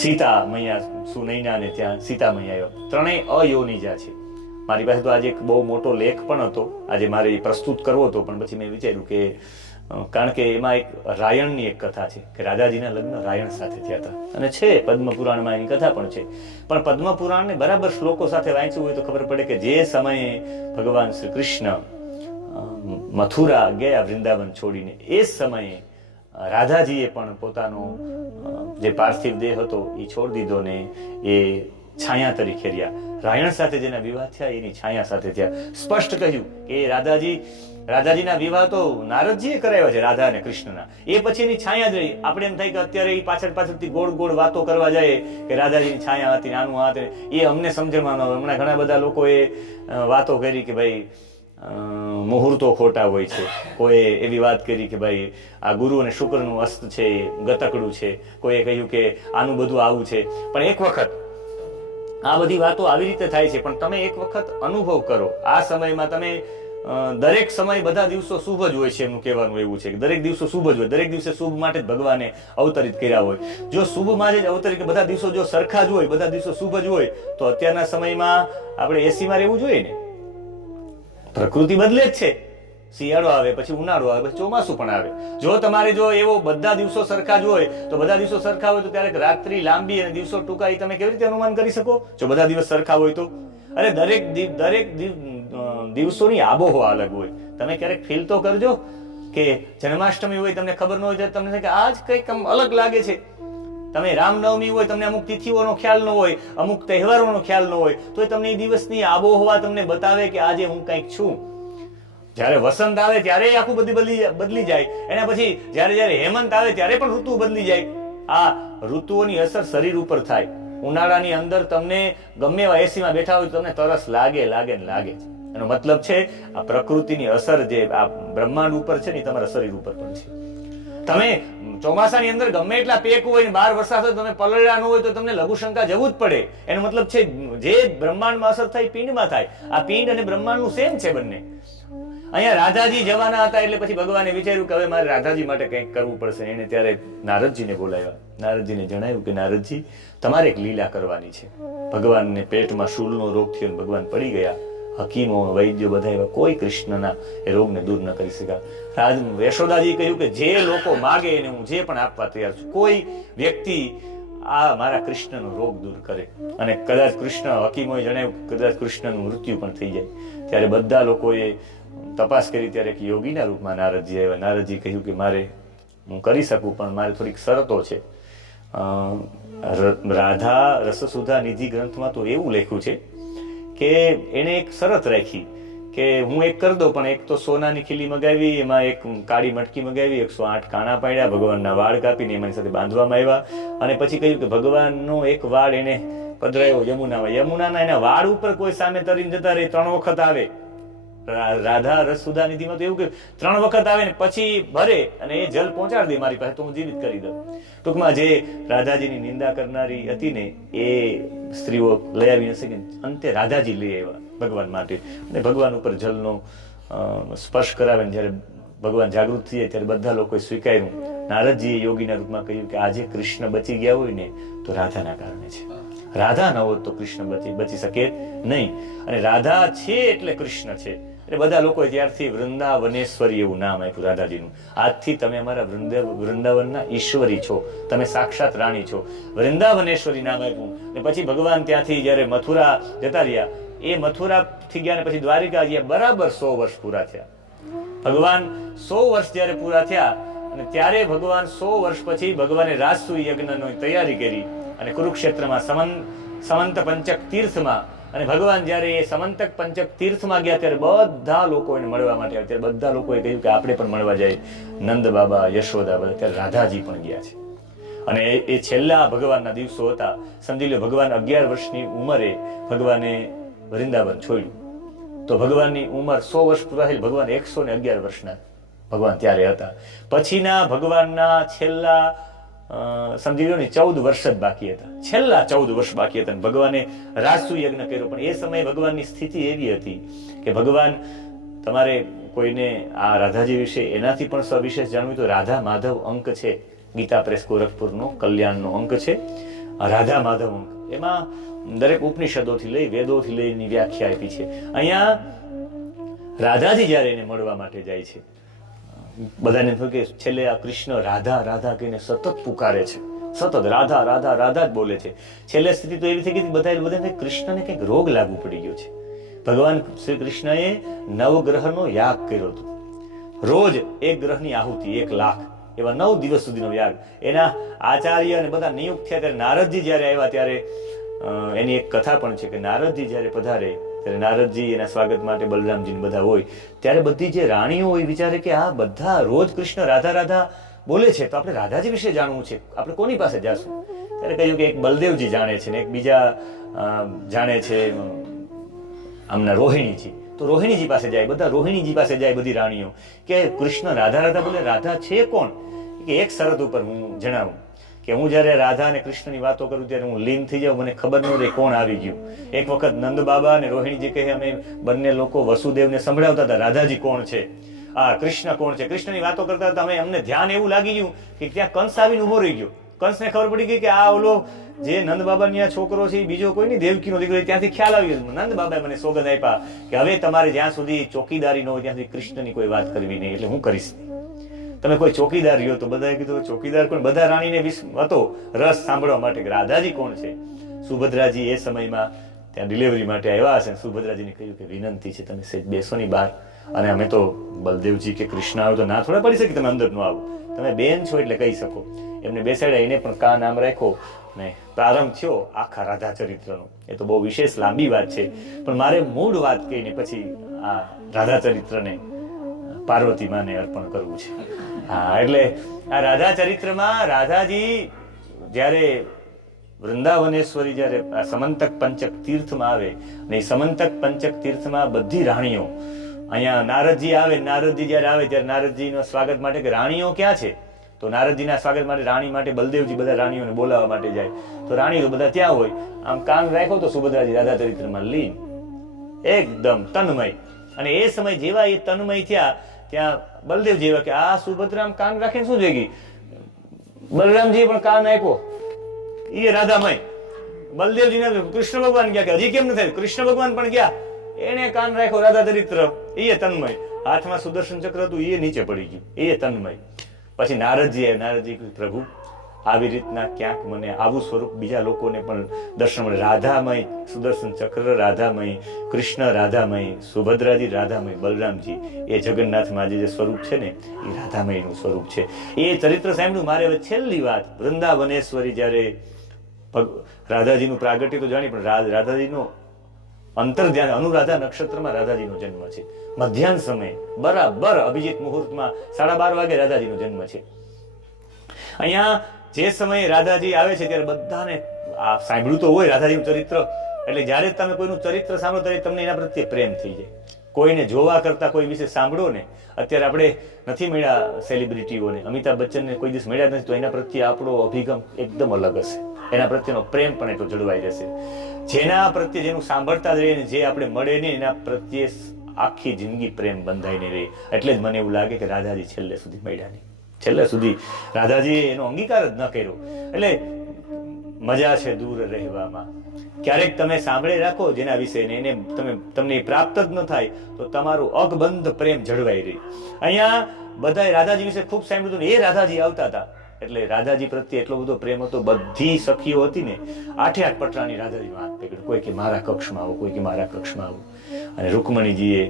સીતા મૈયા સુનૈનાને ત્યાં સીતા મૈયા આવ્યા. ત્રણેય અયોનિજા છે. મારી પાસે તો આજે એક બહુ મોટો લેખ પણ હતો, આજે મારે પ્રસ્તુત કરવો હતો, પણ પછી મેં વિચાર્યું કે કારણ કે એમાં એક રાયણની એક કથા છે કે રાજાજીના લગ્ન રાયણ સાથે થયા હતા અને છે પદ્મપુરાણમાં એની કથા પણ છે. પણ પદ્મપુરાણને બરાબર શ્લોકો સાથે વાંચ્યું હોય તો ખબર પડે કે જે સમયે ભગવાન શ્રી કૃષ્ણ મથુરા ગયા વૃંદાવન છોડીને, એ સમયે રાધાજીએ પણ પોતાનો જે પાર્થિવ દેહ હતો એ છોડી દીધો ને એ છાયા તરીકે રહ્યા. રાયણ સાથે જેના વિવાહ થયા એની છાયા સાથે થયા. સ્પષ્ટ કહ્યું કે રાધાજીના વિવાહ તો નારદજીએ કરાવ્યા છે રાધા અને કૃષ્ણના. એ પછીની છાયા જ રહી. આપણે એમ થાય કે અત્યારે એ પાછળથી ગોળ વાતો કરવા જાય કે રાધાજીની છાયા હતી, નાનું હાથ, એ અમને સમજણમાં ન આવે. હમણાં ઘણા બધા લોકોએ વાતો કરી કે ભાઈ મુહૂર્તો ખોટા હોય છે. કોઈ એવી વાત કરી કે ભાઈ આ ગુરુ અને શુક્રનું અસ્ત છે એ ગતકડું છે. કોઈએ કહ્યું કે આનું બધું આવું છે. પણ એક વખત આ બધી વાતો આવી રીતે થાય છે, પણ તમે એક વખત અનુભવ કરો. આ સમયમાં તમે દરેક સમય બધા દિવસો શુભ જ હોય છે. એમનું કહેવાનું એવું છે કે દરેક દિવસો શુભ જ હોય. દરેક દિવસે શુભ માટે જ ભગવાને અવતરિત કર્યા હોય. જો શુભમાં જ અવતરિત બધા દિવસો જો સરખા જ હોય, બધા દિવસો શુભ જ હોય, તો અત્યારના સમયમાં આપણે એસીમાં રહેવું જોઈએ ને. પ્રકૃતિ બદલે જ છે. શિયાળો આવે પછી ઉનાળો આવે પછી ચોમાસું પણ આવે. જો તમારે જો એવો બધા દિવસો સરખા જ હોય તો બધા દિવસો સરખા હોય તો ત્યારે રાત્રિ લાંબી અને દિવસો ટૂંકા એ તમે કેવી રીતે અનુમાન કરી શકો જો બધા દિવસ સરખા હોય તો? અરે દરેક દિવસોની આબોહવા અલગ હોય. તમે ક્યારેક ફીલ તો કરજો કે જન્માષ્ટમી હોય તમને ખબર ન હોય ત્યારે તમને કે આજ કંઈક અલગ લાગે છે. તમે રામનવમી હોય તમને અમુક તિથિઓનો ખ્યાલ ન હોય, અમુક તહેવારોનો ખ્યાલ ન હોય, તો તમને એ દિવસની આબોહવા તમને બતાવે કે આજે હું કંઈક છું. જ્યારે વસંત આવે ત્યારે આખું બદલી જાય. એના પછી જ્યારે હેમંત આવે ત્યારે પણ ઋતુ બદલી જાય. આ ઋતુઓની અસર શરીર ઉપર થાય. ઉનાળાની અંદર તમને ગમે એવા એસીમાં બેઠા હોય તમને તરસ લાગે છે. એનો મતલબ છે આ પ્રકૃતિની અસર જે આ બ્રહ્માંડ ઉપર છે ને તમારા શરીર ઉપર પણ છે. તમે ચોમાસાની અંદર ગમે એટલા પેક હોય ને બહાર વરસાદ હોય, તમે પલળ્યા ન હોય તો તમને લઘુશંકા જવું જ પડે. એનો મતલબ છે જે બ્રહ્માંડમાં અસર થાય પિંડમાં થાય. આ પિંડ અને બ્રહ્માંડનું સેમ છે બંને. અહીંયા રાધાજી જવાના હતા એટલે પછી ભગવાને વિચાર્યું કે હવે મારે રાધાજી માટે કંઈક કરવું પડશે. એને ત્યારે નારદજીને બોલાવ્યા. નારદજીને જણાવ્યું કે નારદજી, તમારે એક લીલા કરવાની છે. ભગવાનને પેટમાં શૂલનો રોગ થયો અને ભગવાન પડી ગયા. હકીમો, વૈદ્યો બધા એવા, કોઈ કૃષ્ણના એ રોગને દૂર ન કરી શક્યા. યશોદાજી કહ્યું કે જે લોકો માગે એને હું જે પણ આપવા તૈયાર છું. કોઈ વ્યક્તિ આ મારા કૃષ્ણનો રોગ દૂર કરે. અને કદાચ કૃષ્ણ, હકીમોએ જણાવ્યું કદાચ કૃષ્ણનું મૃત્યુ પણ થઈ જાય. ત્યારે બધા લોકોએ તપાસ કરી. ત્યારે એક યોગીના રૂપમાં નારદજી આવ્યા. નારદજી કહ્યું કે મારે, હું કરી શકું પણ મારે થોડીક શરતો છે. રાધા રસસુધા નિધિ ગ્રંથમાં તો એવું લખ્યું છે કે એને એક શરત રાખી કે હું એક કરી દઉં, પણ એક તો સોનાની ખીલી મગાવી, એમાં એક કાળી મટકી મગાવી, 108 કાણા પાડ્યા, ભગવાનના વાળ કાપીને એમની સાથે બાંધવામાં આવ્યા. અને પછી કહ્યું કે ભગવાનનો એક વાળ એને પધરાયો યમુનામાં. યમુનાના એના વાળ ઉપર કોઈ સામે તરીને જતા રહે, 3 વખત આવે. રાધા રસસુધા નિધિમાં તો એવું કે 3 વખત આવે ને પછી ભરે અને એ જલ પહોંચાડી દે મારી પાસે, તો હું જીવિત કરી દઉં. ટૂંકમાં જે રાધાજીની નિંદા કરનારી હતી ને એ સ્ત્રીઓ લઈ આવી ન શકે. અંતે રાધાજી લઈ આવ્યા ભગવાન માટે. અને ભગવાન ઉપર જલનો સ્પર્શ કરાવે ને જ્યારે ભગવાન જાગૃત થઈ જાય ત્યારે બધા લોકોએ સ્વીકાર્યું. નારદજીએ યોગીના રૂપમાં કહ્યું કે આજે કૃષ્ણ બચી ગયા હોય ને તો રાધાના કારણે છે. રાધા ન હોત તો કૃષ્ણ બચી શકે નહીં. અને રાધા છે એટલે કૃષ્ણ છે. એટલે બધા લોકોએ ત્યારથી વૃંદાવનેશ્વરી એવું નામ આપ્યું રાધાજીનું. આજથી તમે અમારા વૃંદાવનના ઈશ્વરી છો, તમે સાક્ષાત રાણી છો. વૃંદાવનેશ્વરી નામ આપ્યું. અને પછી ભગવાન ત્યાંથી જયારે મથુરા જતા રહ્યા, એ મથુરાથી ગયા ને પછી દ્વારિકા ગયા, બરાબર 100 વર્ષ પૂરા થયા. ભગવાન 100 વર્ષ જયારે પૂરા થયા અને ત્યારે ભગવાન 100 વર્ષ પછી ભગવાને રાજસૂય યજ્ઞની તૈયારી કરી અને કુરુક્ષેત્રમાં સમંત પંચક તીર્થમાં. અને ભગવાન જયારે એ સમંતક પંચક તીર્થમાં ગયા ત્યારે બધા લોકો એને મળવા માટે આવ્યા. ત્યારે બધા લોકોએ કહ્યું કે આપણે પણ મળવા જાય. નંદ બાબા, યશોદા, બધા. ત્યારે રાધાજી પણ ગયા છે. અને એ છેલ્લા ભગવાનના દિવસો હતા. સમજી લો ભગવાન 11 વર્ષની ઉંમરે ભગવાને વૃંદાવન છોડ્યું. તો ભગવાનની ઉંમર 100 વર્ષ પૂરા થઈ, ભગવાન 111 વર્ષના ભગવાન ત્યારે હતા. પછીના ભગવાનના છેલ્લા સમજી લો ને 14 વર્ષ જ બાકી હતા. છેલ્લા 14 વર્ષ બાકી હતા. ભગવાને રાજસૂય યજ્ઞ કર્યો. પણ એ સમયે ભગવાનની સ્થિતિ એવી હતી કે ભગવાન, તમારે કોઈને આ રાધાજી વિશે એનાથી પણ સવિશેષ જાણવું તો રાધા માધવ અંક છે, ગીતા પ્રેસ ગોરખપુરનો કલ્યાણનો અંક છે રાધા માધવ અંક. એમાં દરેક ઉપનિષદોથી લઈ વેદોથી લઈને વ્યાખ્યા આપી છે. અહીંયા રાધાજી જયારે એને મળવા માટે જાય છે, બધાને થયું કે છેલ્લે આ કૃષ્ણ રાધા રાધા કહીને સતત પુકારે છે, સતત રાધા રાધા રાધા જ બોલે છે. છેલ્લે સ્થિતિ તો એવી થઈ ગઈ બધાને કૃષ્ણને કંઈક રોગ લાગુ પડી ગયો છે. ભગવાન શ્રી કૃષ્ણએ 9 ગ્રહનો યાગ કર્યો હતો. રોજ 1 ગ્રહની આહુતિ, 1 લાખ, એવા 9 દિવસ સુધીનો યાગ. એના આચાર્ય અને બધા નિયુક્ત થયા. ત્યારે નારદજી જયારે આવ્યા ત્યારે એની એક કથા પણ છે કે નારદજી જયારે પધારે ત્યારે નારદજી એના સ્વાગત માટે બલરામજી બધા હોય ત્યારે બધી જે રાણીઓ હોય વિચારે કે આ બધા રોજ કૃષ્ણ રાધા રાધા બોલે છે, તો આપણે રાધાજી વિશે જાણવું છે, આપણે કોની પાસે જાશું? ત્યારે કહ્યું કે એક બલદેવજી જાણે છે ને એક બીજા જાણે છે આમના રોહિણીજી. તો રોહિણીજી પાસે જાય, બધા રોહિણીજી પાસે જાય બધી રાણીઓ કે કૃષ્ણ રાધા રાધા બોલે, રાધા છે કોણ? કે એક શરત ઉપર હું જણાવું કે હું જયારે રાધા અને કૃષ્ણની વાતો કરું ત્યારે હું લીન થઈ જાઉં, મને ખબર ન રહે કોણ આવી ગયું. એક વખત નંદ બાબા અને રોહિણીજી કહે અમે બંને લોકો વસુદેવને સંભળાવતા હતા રાધાજી કોણ છે, આ કૃષ્ણ કોણ છે. કૃષ્ણની વાતો કરતા હતા. અમે અમને ધ્યાન એવું લાગી ગયું કે ત્યાં કંસ આવીને ઉભો રહી ગયો. કંસને ખબર પડી ગઈ કે આ ઓલો જે નંદ બાબાની આ છોકરો છે બીજો કોઈ નહીં, દેવકીનો દીકરો. ત્યાંથી ખ્યાલ આવી ગયો. નંદ બાબાએ મને સોગંદ આપ્યા કે હવે તમારે જ્યાં સુધી ચોકીદારી ન હોય ત્યાં સુધી કૃષ્ણની કોઈ વાત કરવી નહીં, એટલે હું કરીશ નહીં. તમે કોઈ ચોકીદાર રહ્યો તો બધાએ કીધું ચોકીદાર કોણ? બધા રાણીને હતો રસ સાંભળવા માટે કે રાધાજી કોણ છે. સુભદ્રાજી એ સમયમાં ત્યાં ડિલિવરી માટે આવ્યા હશે. સુભદ્રાજીને કહ્યું કે વિનંતી છે તમે સેજ બેસો ની બહાર. અને અમે તો બલદેવજી કે કૃષ્ણ આવે તો ના થોડા પડી શકે, તમે અંદર ન આવો, તમે બેન છો એટલે કહી શકો. એમને બેસાડ્યા. એને પણ કા નામ રાખ્યો ને પ્રારંભ થયો આખા રાધા ચરિત્રનો. એ તો બહુ વિશેષ લાંબી વાત છે, પણ મારે મૂળ વાત કહીને પછી આ રાધા ચરિત્રને પાર્વતી માને અર્પણ કરવું છે. હા, એટલે આ રાધા ચરિત્રમાં રાધાજી જયારે વૃંદાવનેશ્વરી જયારે સમંતક પંચક તીર્થમાં આવે ને એ સમંતક પંચક તીર્થમાં બધી રાણીઓ, અહીંયા નારદજી આવે, નારદજી જયારે આવે ત્યારે નારદજીનો સ્વાગત માટે કે રાણીઓ ક્યાં છે? તો નારદજીના સ્વાગત માટે રાણી માટે બલદેવજી બધા રાણીઓને બોલાવવા માટે જાય, તો રાણીઓ બધા ત્યાં હોય, આમ કાન રાખ્યો તો સુભદ્રાજી રાધા ચરિત્રમાં લીન, એકદમ તન્મય. અને એ સમય જેવા એ તન્મય થયા ત્યાં બલદેવ જેવા કે આ સુભદ્રા કાન રાખીને શું જોઈ ગઈ, બલરામજીએ પણ કાન આપ્યો, એ રાધામય. બલદેવજીને કૃષ્ણ ભગવાન ગયા કે હજી કેમ ન થાય, કૃષ્ણ ભગવાન પણ ગયા, એને કાન રાખ્યો રાધા ચરિત્ર, એ તન્મય. હાથમાં સુદર્શન ચક્ર હતું એ નીચે પડી ગયું, એ તન્મય. પછી નારદજી કહ્યું પ્રભુ આવી રીતના ક્યાંક મને આવું સ્વરૂપ બીજા લોકોને પણ દર્શન મળે. રાધામય સુદર્શન ચક્ર રાધામય, કૃષ્ણ રાધામય, સુભદ્રાજી રાધામય, બલરામજી એ જગન્નાથમાં જે સ્વરૂપ છે ને એ રાધામયનું સ્વરૂપ છે. એ ચરિત્ર સાંભળ્યું મારે હવે છેલ્લી વાત, વૃંદાવનેશ્વરી જ્યારે રાધાજીનું પ્રાગટ્ય તો જાણી, પણ રાધાજીનો અંતર ધ્યાન અનુરાધા નક્ષત્રમાં રાધાજીનો જન્મ છે. મધ્યાહન સમયે બરાબર અભિજીત મુહૂર્તમાં 12:30 વાગે રાધાજીનો જન્મ છે. અહીંયા જે સમયે રાધાજી આવે છે ત્યારે બધાને આ સાંભળ્યું તો હોય રાધાજીનું ચરિત્ર, એટલે જ્યારે તમે કોઈનું ચરિત્ર સાંભળો ત્યારે તમને એના પ્રત્યે પ્રેમ થઈ જાય. કોઈને જોવા કરતા કોઈ વિશે સાંભળો ને, અત્યારે આપણે નથી મળ્યા સેલિબ્રિટીઓને, અમિતાભ બચ્ચનને કોઈ દિવસ મળ્યા નથી, તો એના પ્રત્યે આપણો અભિગમ એકદમ અલગ હશે, એના પ્રત્યેનો પ્રેમ પણ એટલો જળવાઈ રહેશે. જેના પ્રત્યે જેનું સાંભળતા જ રહીએ ને જે આપણે મળે ને એના પ્રત્યે આખી જિંદગી પ્રેમ બંધાઈને રહે. એટલે જ મને એવું લાગે કે રાધાજી છેલ્લે સુધી મળ્યા નહીં, છેલ્લે સુધી રાધાજીએ એનો અંગીકાર જ ન કર્યો. એટલે મજા છે દૂર રહેવામાં. ક્યારેક તમે સાંભળી રાખો જેના વિશે એને તમને પ્રાપ્ત જ ન થાય તો તમારું અકબંધ પ્રેમ જળવાઈ રહી. અહીંયા બધાએ રાધાજી વિશે ખૂબ સાંભળ્યું હતું, એ રાધાજી આવતા હતા એટલે રાધાજી પ્રત્યે એટલો બધો પ્રેમ હતો. બધી સખીઓ હતી ને 8 પટરાની રાધાજીનો હાથ પકડ્યો, કોઈ કે મારા કક્ષમાં આવો, કોઈ કે મારા કક્ષમાં આવો. અને રૂકમણીજીએ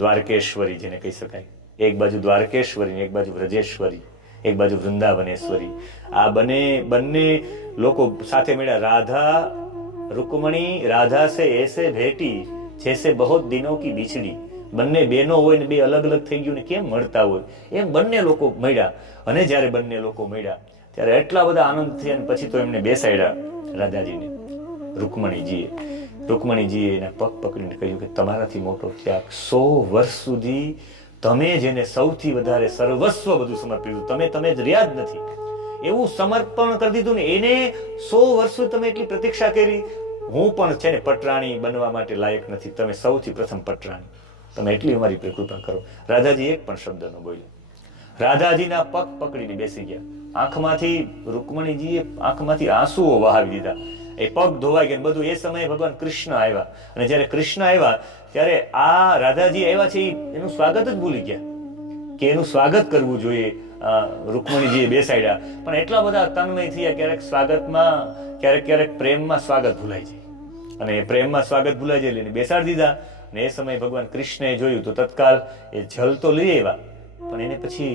દ્વારકેશ્વરી જેને કહી શકાય, એક બાજુ દ્વારકેશ્વરી, એક બાજુ વ્રજેશ્વરી, એક બાજુ વૃંદાવનેશ્વરી, આ બંને લોકો સાથે મળ્યા. રાધા રૂકમણી રાધા સે એસે ભેટી જૈસે બહોત દિનો કી બિછડી. બંને બહેનો હોય ને બે અલગ અલગ થઈ ગયું ને કેમ મળતા હોય એમ બંને લોકો મળ્યા. અને જ્યારે બંને લોકો મળ્યા ત્યારે એટલા બધા આનંદ થયા. પછી તો એમને બેસાડ્યા રાધાજીને. રૂકમણીજીએ એના પગ પકડીને કહ્યું કે તમારાથી મોટો ત્યાગ 100 વર્ષ સુધી તમે જેને સૌથી વધારે સર્વસ્વ બધું સમર્પિત, તમે જ રહ્યા જ નથી એવું સમર્પણ કરી દીધું ને, એને 100 વર્ષો તમે એટલી પ્રતીક્ષા કરી. હું પણ છે ને પટરાણી બનવા માટે લાયક નથી, તમે સૌથી પ્રથમ પટરાણી, તમે એટલી અમારી પર કૃપા કરો. રાધાજી એક પણ શબ્દ ન બોલ્યા. રાધાજીના પગ પકડીને બેસી ગયા. રૂકમણીજીએ આંખમાંથી આંસુઓ વહાવી દીધા. એ પગ ધોવાઈ ગયા બધું. એ સમયે ભગવાન કૃષ્ણ આવ્યા અને જ્યારે કૃષ્ણ આવ્યા ત્યારે આ રાધાજી આવ્યા છે એનું સ્વાગત જ ભૂલી ગયા કે એનું સ્વાગત કરવું જોઈએ. રૂકમણીજીએ બેસાડ્યા પણ એટલા બધા તન્મય થયા. ક્યારેક સ્વાગતમાં ક્યારેક પ્રેમમાં સ્વાગત ભૂલાઈ જાય અને પ્રેમમાં સ્વાગત ભૂલાઈ જાય એટલે બેસાડી દીધા. અને એ સમયે ભગવાન કૃષ્ણએ જોયું તો તત્કાલ એ જલ તો લઈ આવ્યા પણ એને પછી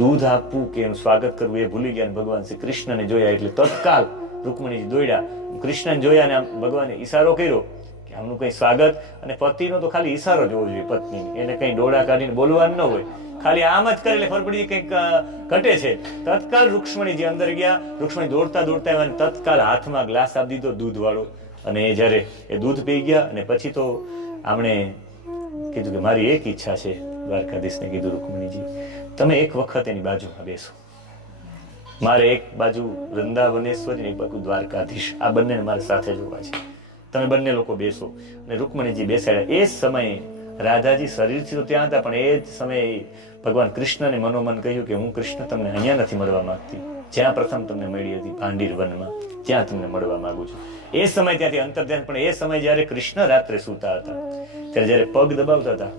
દૂધ આપવું કે એનું સ્વાગત કરવું એ ભૂલી ગયા. ભગવાન શ્રી કૃષ્ણને જોયા એટલે તત્કાલ રૂકમણીજી દોડ્યા. કૃષ્ણને જોયા અને ભગવાને ઈશારો કર્યો કે આમનું કઈ સ્વાગત. અને પતિનો તો ખાલી ઈશારો જ હોવો જોઈએ પત્નીને, એને કઈ ડોળા કાઢીને બોલવાનું ન હોય, ખાલી આમ જ કરે એટલે ખબર પડી કંઈક ઘટે છે. તત્કાલ રૂક્ષ્મણીજી અંદર ગયા. રૂક્ષ્મણી દોડતા આવ્યા અને તત્કાલ હાથમાં ગ્લાસ આપી દીધો દૂધ વાળો. અને જ્યારે એ દૂધ પી ગયા અને પછી તો આમણે કીધું કે મારી એક ઈચ્છા છે. દ્વારકાધીશને કીધું રૂકમણીજી તમે એક વખત એની બાજુમાં બેસો, મારે એક બાજુ વૃંદાવનેશ્વરી એક બાજુ દ્વારકાધીશ, આ બંનેને મારે સાથે જોવા છે, તમે બંને લોકો બેસો. અને રૂકમણીજી બેસાડ્યા. એ સમયે રાધાજી શરીરથી તો ત્યાં હતા પણ એ જ સમયે ભગવાન કૃષ્ણને મનોમન કહ્યું કે હું કૃષ્ણ તમને અહીંયા નથી મળવા માંગતી, જ્યાં પ્રથમ તમને મળી હતી ભાંડીર વનમાં ત્યાં તમને મળવા માંગુ છું. એ સમય ત્યાંથી અંતર્ધ્યાન. પણ એ સમય જ્યારે કૃષ્ણ રાત્રે સૂતા હતા ત્યારે જ્યારે પગ દબાવતા હતા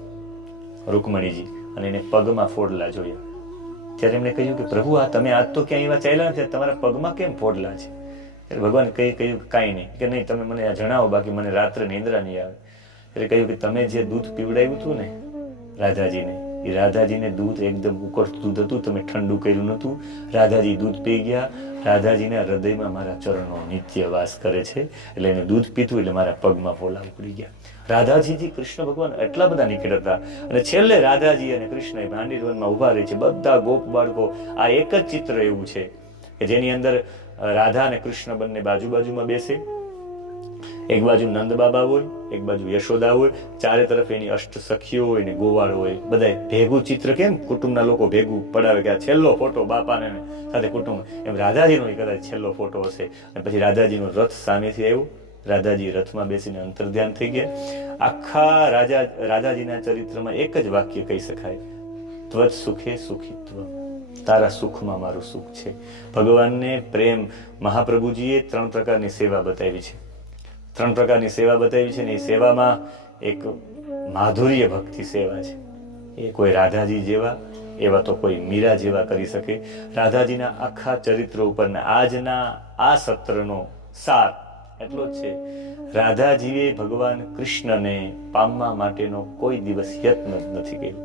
રૂકમણીજી અને એને પગમાં ફોડલા જોયા ત્યારે એમણે કહ્યું કે પ્રભુ આ તમે આજ તો ક્યાંય એવા ચાલ્યા નથી, તમારા પગમાં કેમ ફોડલા છે? ત્યારે ભગવાન કહ્યું કે કાંઈ નહીં, કે નહીં તમે મને આ જણાવો, બાકી મને રાત્રે નિંદ્રા નહીં આવે. એટલે કહ્યું કે તમે જે દૂધ પીવડાવ્યું હતું ને રાધાજીને, એ રાધાજીને દૂધ એકદમ ઉકળતું દૂધ હતું, તમે ઠંડુ કર્યું નહોતું. રાધાજી દૂધ પી ગયા. રાધાજીના હૃદયમાં મારા ચરણો નિત્ય વાસ કરે છે એટલે એને દૂધ પીધું એટલે મારા પગમાં ફોલા ઉપડી ગયા. રાધાજીથી કૃષ્ણ ભગવાન એટલા બધા નિકટ હતા. અને છેલ્લે રાધાજી અને કૃષ્ણ ભાંડીર વનમાં ઉભા રહે છે, બધા ગોપ બાળકો. આ એક જ ચિત્ર એવું છે કે જેની અંદર રાધા અને કૃષ્ણ બંને બાજુમાં બેસે. એક બાજુ નંદ બાબા હોય, એક બાજુ યશોદા હોય, ચારે તરફ એની અષ્ટ સખીઓ હોય ને ગોવાળ હોય, બધા ભેગું ચિત્ર, કેમ કુટુંબના લોકો ભેગું પડાવે કે આ છેલ્લો ફોટો બાપાને સાથે કુટુંબ, એમ રાધાજીનો કદાચ છેલ્લો ફોટો હશે. અને પછી રાધાજીનો રથ સામેથી આવ્યો, રાધાજી રથમાં બેસીને અંતર્ધ્યાન થઈ ગયા. આખા રાધાજીના ચરિત્રમાં એક જ વાક્ય કહી શકાય, ત્વજ સુખે સુખિત્વ, તારા સુખમાં મારું સુખ છે. ભગવાનને પ્રેમ મહાપ્રભુજીએ 3 પ્રકારની સેવા બતાવી છે. 3 પ્રકારની સેવા બતાવી છે ને એ સેવામાં એક માધુર્ય ભક્તિ સેવા છે. એ કોઈ રાધાજી જેવા, એવા તો કોઈ મીરા જેવા કરી શકે. રાધાજીના આખા ચરિત્ર ઉપરના આજના આ સત્રનો સાર એટલો જ છે, રાધાજીએ ભગવાન કૃષ્ણને પામવા માટેનો કોઈ દિવસ યત્ન જ નથી કર્યો.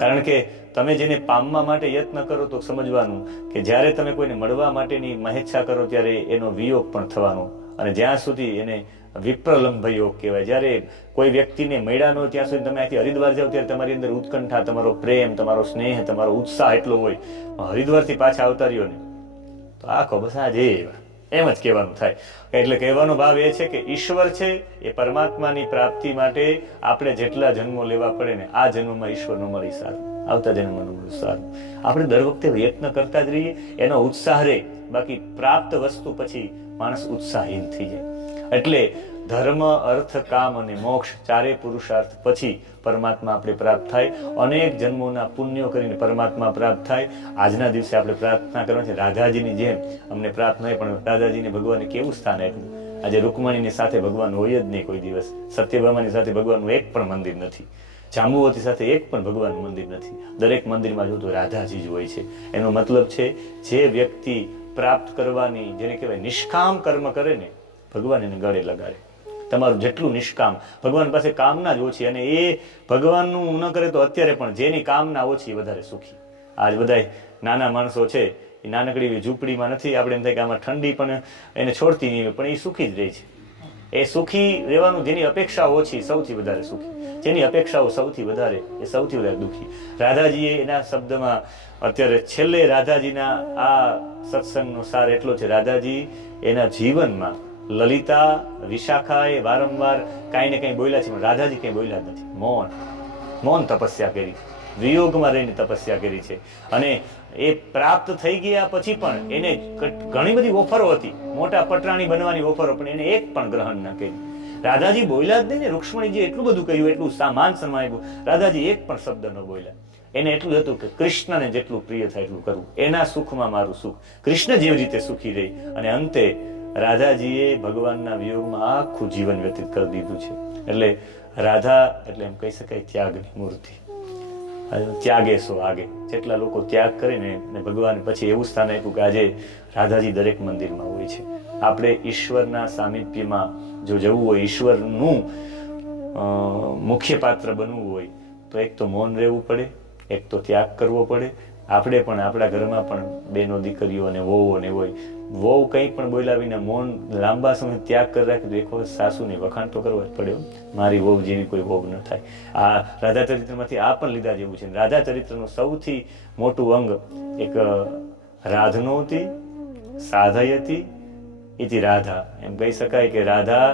કારણ કે તમે જેને પામવા માટે યત્ન કરો તો સમજવાનું કે જ્યારે તમે કોઈને મળવા માટેની મહેચ્છા કરો ત્યારે એનો વિયોગ પણ થવાનો, અને જ્યાં સુધી એને વિપ્રલંભ યોગ કહેવાય. જ્યારે કોઈ વ્યક્તિને મળ્યા ન હોય ત્યાં સુધી તમે અહીંથી હરિદ્વાર જાઓ ત્યારે તમારી અંદર ઉત્કંઠા, તમારો પ્રેમ, તમારો સ્નેહ, તમારો ઉત્સાહ એટલો હોય. હરિદ્વારથી પાછા આવતા રહ્યો ને તો આખો બસ આ જે એમ જ કહેવાનું થાય. એટલે કહેવાનો ભાવ એ છે કે ઈશ્વર છે એ પરમાત્માની પ્રાપ્તિ માટે આપણે જેટલા જન્મો લેવા પડે ને, આ જન્મમાં ઈશ્વર ન મળી સારું, આવતા જન્મમાં ન મળ્યું સારું. આપણે દર વખતે યત્ન કરતા જ રહીએ, એનો ઉત્સાહ રહે. બાકી પ્રાપ્ત વસ્તુ પછી માણસ ઉત્સાહહીન થઈ જાય. એટલે ધર્મ, અર્થ, કામ અને મોક્ષ ચારે પુરુષાર્થ પછી પરમાત્મા આપણે પ્રાપ્ત થાય. અનેક જન્મોના પુણ્યો કરીને પરમાત્મા પ્રાપ્ત થાય. આજના દિવસે આપણે પ્રાર્થના કરવાની છે રાધાજીની જેમ અમને પ્રાપ્ત નહીં, પણ રાધાજીને ભગવાને કેવું સ્થાન આપ્યું. આજે રૂકમણીની સાથે ભગવાન હોય જ નહીં કોઈ દિવસ. સત્યભામાની સાથે ભગવાનનું એક પણ મંદિર નથી. જાંબુવતી સાથે એક પણ ભગવાનનું મંદિર નથી. દરેક મંદિરમાં જો તો રાધાજી જ હોય છે. એનો મતલબ છે જે વ્યક્તિ પ્રાપ્ત કરવાની, જેને કહેવાય નિષ્કામ કર્મ કરે ને, ભગવાન એને ગળે લગાડે. તમારું જેટલું નિષ્કામ, ભગવાન પાસે કામના જ ઓછી, અને એ ભગવાનનું ન કરે તો અત્યારે પણ જેની કામના ઓછી વધારે સુખી. આજ બધા નાના માણસો છે એ નાનકડી એવી ઝૂંપડીમાં નથી, આપણે એમ થાય કે આમાં ઠંડી પણ એને છોડતી નહીં, પણ એ સુખી જ રહે છે. એ સુખી રહેવાનું, જેની અપેક્ષાઓ ઓછી સૌથી વધારે સુખી, જેની અપેક્ષાઓ સૌથી વધારે એ સૌથી વધારે દુઃખી. રાધાજીએ એના શબ્દમાં અત્યારે છેલ્લે રાધાજીના આ સત્સંગનો સાર એટલો છે, રાધાજી એના જીવનમાં લલિતા, વિશાખાએ વારંવાર કાંઈ ને કંઈ બોલ્યા છે, પણ રાધાજી કંઈ બોલ્યા જ નથી. મૌન તપસ્યા કરી, વિયોગમાં રહીને તપસ્યા કરી છે. અને એ પ્રાપ્ત થઈ ગયા પછી પણ એને ઘણી બધી ઓફરો હતી, મોટા પટરાણી બનવાની ઓફરો, પણ એને એક પણ ગ્રહણ ન કરી. રાધાજી બોલ્યા જ નહીં ને. રૂક્ષ્મણીજી એટલું બધું કહ્યું, એટલું માન સન્માન આપ્યું, રાધાજી એક પણ શબ્દ ન બોલ્યા. એને એટલું હતું કે કૃષ્ણને જેટલું પ્રિય થાય એટલું કરવું, એના સુખમાં મારું સુખ. કૃષ્ણ જેવી રીતે સુખી રહી. અને અંતે રાધાજીએ ભગવાનના વિયોગમાં આખું જીવન વ્યતીત કરી દીધું છે. એટલે રાધા એટલે એમ કહી શકાય ત્યાગની મૂર્તિ. ત્યાગે સો આગે. જેટલા લોકો ત્યાગ કરીને ભગવાન પછી એવું સ્થાન આપ્યું કે આજે રાધાજી દરેક મંદિરમાં હોય છે. આપણે ઈશ્વરના સામિપ્યમાં જો જવું હોય, ઈશ્વરનું મુખ્ય પાત્ર બનવું હોય તો એક તો મૌન રહેવું પડે, એક તો ત્યાગ કરવો પડે. આપણે પણ આપણા ઘરમાં પણ બેનો, દીકરીઓ અને વહુઓને હોય, વહુ કંઈ પણ બોલ્યા વિના મૌન લાંબા સમય ત્યાગ કરી રાખે તો એક વખત સાસુની વખાણ તો કરવા જ પડે. મારી વહુ જેવી કોઈ વહુ ન થાય. આ રાધા ચરિત્રમાંથી આ પણ લીધા જેવું છે. રાધા ચરિત્રનું સૌથી મોટું અંગ એક રાધનોતી સાધયતી ઇતિ રાધા. એમ કહી શકાય કે રાધા,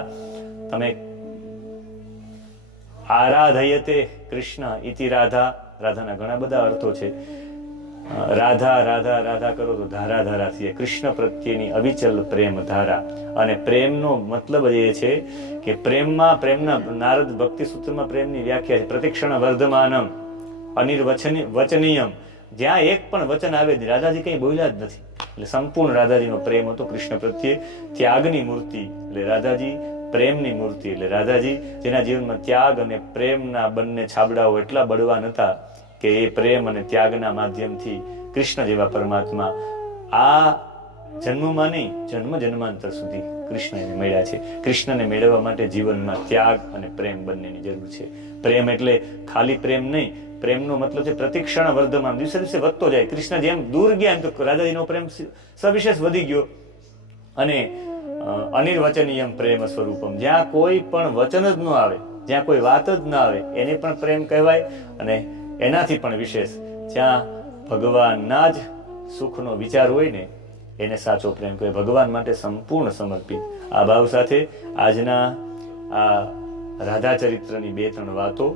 તમે આરાધયતે કૃષ્ણ ઇતિ રાધા. રાધાના ઘણા બધા અર્થો છે. રાધા રાધા રાધા કરો તો ધારા ધારા થઈએ. કૃષ્ણ પ્રત્યેની અવિચલ પ્રેમ ધારા. અને પ્રેમનો મતલબ એ છે કે પ્રેમના નારદ ભક્તિ સૂત્રમાં પ્રેમની વ્યાખ્યા છે પ્રતિક્ષણ વર્ધમાનમ અનિર્વચનીયમ. જ્યાં એક પણ વચન આવે જ, રાધાજી કંઈ બોલ્યા જ નથી. એટલે સંપૂર્ણ રાધાજીનો પ્રેમ હતો કૃષ્ણ પ્રત્યે. ત્યાગની મૂર્તિ એટલે રાધાજી, પ્રેમની મૂર્તિ એટલે રાધાજી, જેના જીવનમાં ત્યાગ અને પ્રેમના બંને છાબડાઓ એટલા બળવાન હતા કે એ પ્રેમ અને ત્યાગના માધ્યમથી કૃષ્ણ જેવા પરમાત્મા આ જન્મમાં નહીં, જન્મ જન્માંતર સુધી કૃષ્ણ એને મળ્યા છે. કૃષ્ણને મેળવવા માટે જીવનમાં ત્યાગ અને પ્રેમ બંનેની જરૂર છે. પ્રેમ એટલે ખાલી પ્રેમ નહીં, પ્રેમનો મતલબ છે પ્રતિક્ષણ વર્ધમાન, દિવસે દિવસે વધતો જાય. કૃષ્ણ જેમ દૂર ગયા એમ તો રાધાજીનો પ્રેમ સવિશેષ વધી ગયો. અને અનિર્વચનીયમ પ્રેમ સ્વરૂપમ, જ્યાં કોઈ પણ વચન જ ન આવે, જ્યાં કોઈ વાત જ ન આવે એને પણ પ્રેમ કહેવાય. અને એનાથી પણ વિશેષ જ્યાં ભગવાનના જ સુખનો વિચાર હોય ને એને સાચો પ્રેમ કહેવાય. ભગવાન માટે સંપૂર્ણ સમર્પિત. આ ભાવ સાથે આજના આ રાધા ચરિત્રની 2-3 વાતો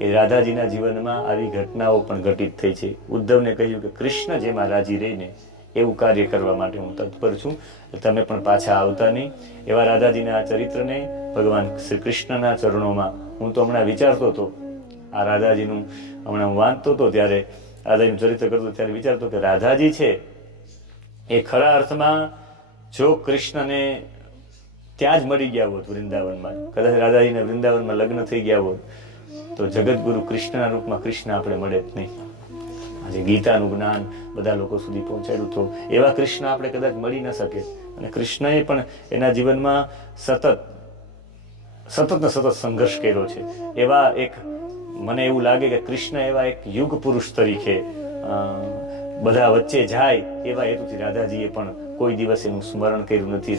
એ રાધાજીના જીવનમાં આવી ઘટનાઓ પણ ઘટિત થઈ છે. ઉદ્ધવને કહ્યું કે કૃષ્ણ જેમાં રાજી રહીને એવું કાર્ય કરવા માટે હું તત્પર છું, તમે પણ પાછા આવતા નહીં. એવા રાધાજીના આ ચરિત્રને ભગવાન શ્રી કૃષ્ણના ચરણોમાં હું તો હમણાં વિચારતો હતો, આ રાધાજીનું હમણાં હું વાંચતો હતો ત્યારે રાધાજીનું ચરિત્ર કરતો ત્યારે વિચારતો કે રાધાજી છે એ ખરા અર્થમાં જો કૃષ્ણને ત્યાં જ મળી ગયા હોત વૃંદાવનમાં, કદાચ રાધાજીને વૃંદાવનમાં લગ્ન થઈ ગયા હોત તો જગતગુરુ કૃષ્ણના રૂપમાં કૃષ્ણ આપણે મળે જ નહીં. આજે ગીતાનું જ્ઞાન બધા લોકો સુધી પહોંચાડ્યું તો એવા કૃષ્ણ આપણે કદાચ મળી ન શકે. અને કૃષ્ણએ પણ એના જીવનમાં સતત સંઘર્ષ કર્યો છે. એવા એક મને એવું લાગે કે કૃષ્ણ એવા એક યુગ પુરુષ તરીકે બધા વચ્ચે જાય એવા હેતુથી રાધાજીએ પણ કોઈ દિવસ એનું સ્મરણ કર્યું નથી.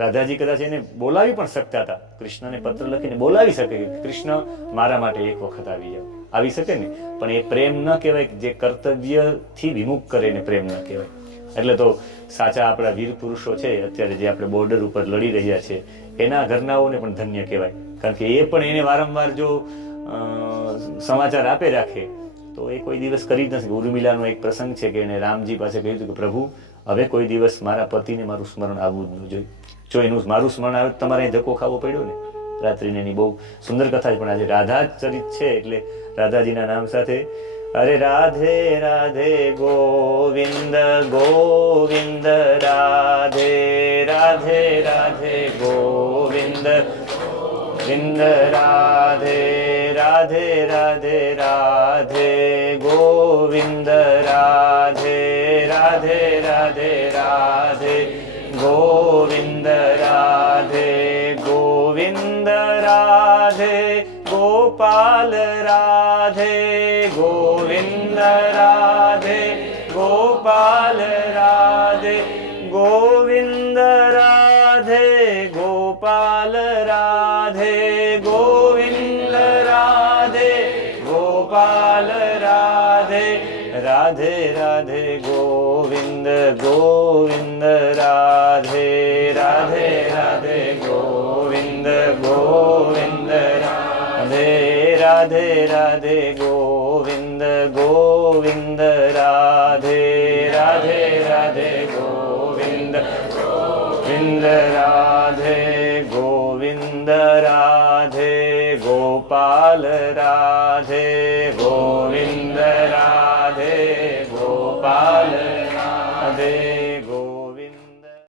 રાધાજી કદાચ એને બોલાવી પણ શકતા હતા, કૃષ્ણને પત્ર લખીને બોલાવી શકે કે કૃષ્ણ મારા માટે એક વખત આવી શકે ને, પણ એ પ્રેમ ન કહેવાય. જે કર્તવ્યથી વિમુખ કરે એને પ્રેમ ન કહેવાય. એટલે તો સાચા આપણા વીર પુરુષો છે અત્યારે જે આપણે બોર્ડર ઉપર લડી રહ્યા છે એના ઘરનાઓને પણ ધન્ય કહેવાય. કારણ કે એ પણ એને વારંવાર જો સમાચાર આપે રાખે તો એ કોઈ દિવસ કરી જ નથી. ઉર્મિલાનો એક પ્રસંગ છે કે એને રામજી પાસે કહ્યું હતું કે પ્રભુ હવે કોઈ દિવસ મારા પતિને મારું સ્મરણ આવવું જ ન જોઈએ. જો એનું મારું સ્મરણ આવે તો તમારે અહીં ધક્કો ખાવો પડ્યો ને. રાત્રિને એની બહુ સુંદર કથા છે. પણ આજે રાધા ચરિત છે એટલે રાધાજીના નામ સાથે અરે રાધે રાધે ગોવિંદ ગોવિંદ રાધે રાધે રાધે ગોવિંદ ગોવિંદ રાધે રાધે રાધે રાધે ગોવિંદ રાધે રાધે રાધે રાધે ગોવિંદ રાધે ગોવિંદ રાધે ગોપાલ રાધે ગોવિંદ રાધે ગોપાલ રાધે ગોવિંદ રાધે ગોપાલ રાધે ગોવિંદ રાધે ગોપાલ રાધે રાધે રાધે ગોવિંદ ગોવિંદ રાધે રાધે રાધે ગોવિંદ ગોવિંદ રાધે રાધે રાધે ગોવિંદ ગોવિંદ રાધે રાધે રાધે ગોવિંદ ગોવિંદ રાધે ગોવિંદ રાધે ગોપાલ રાધે ગોવિંદ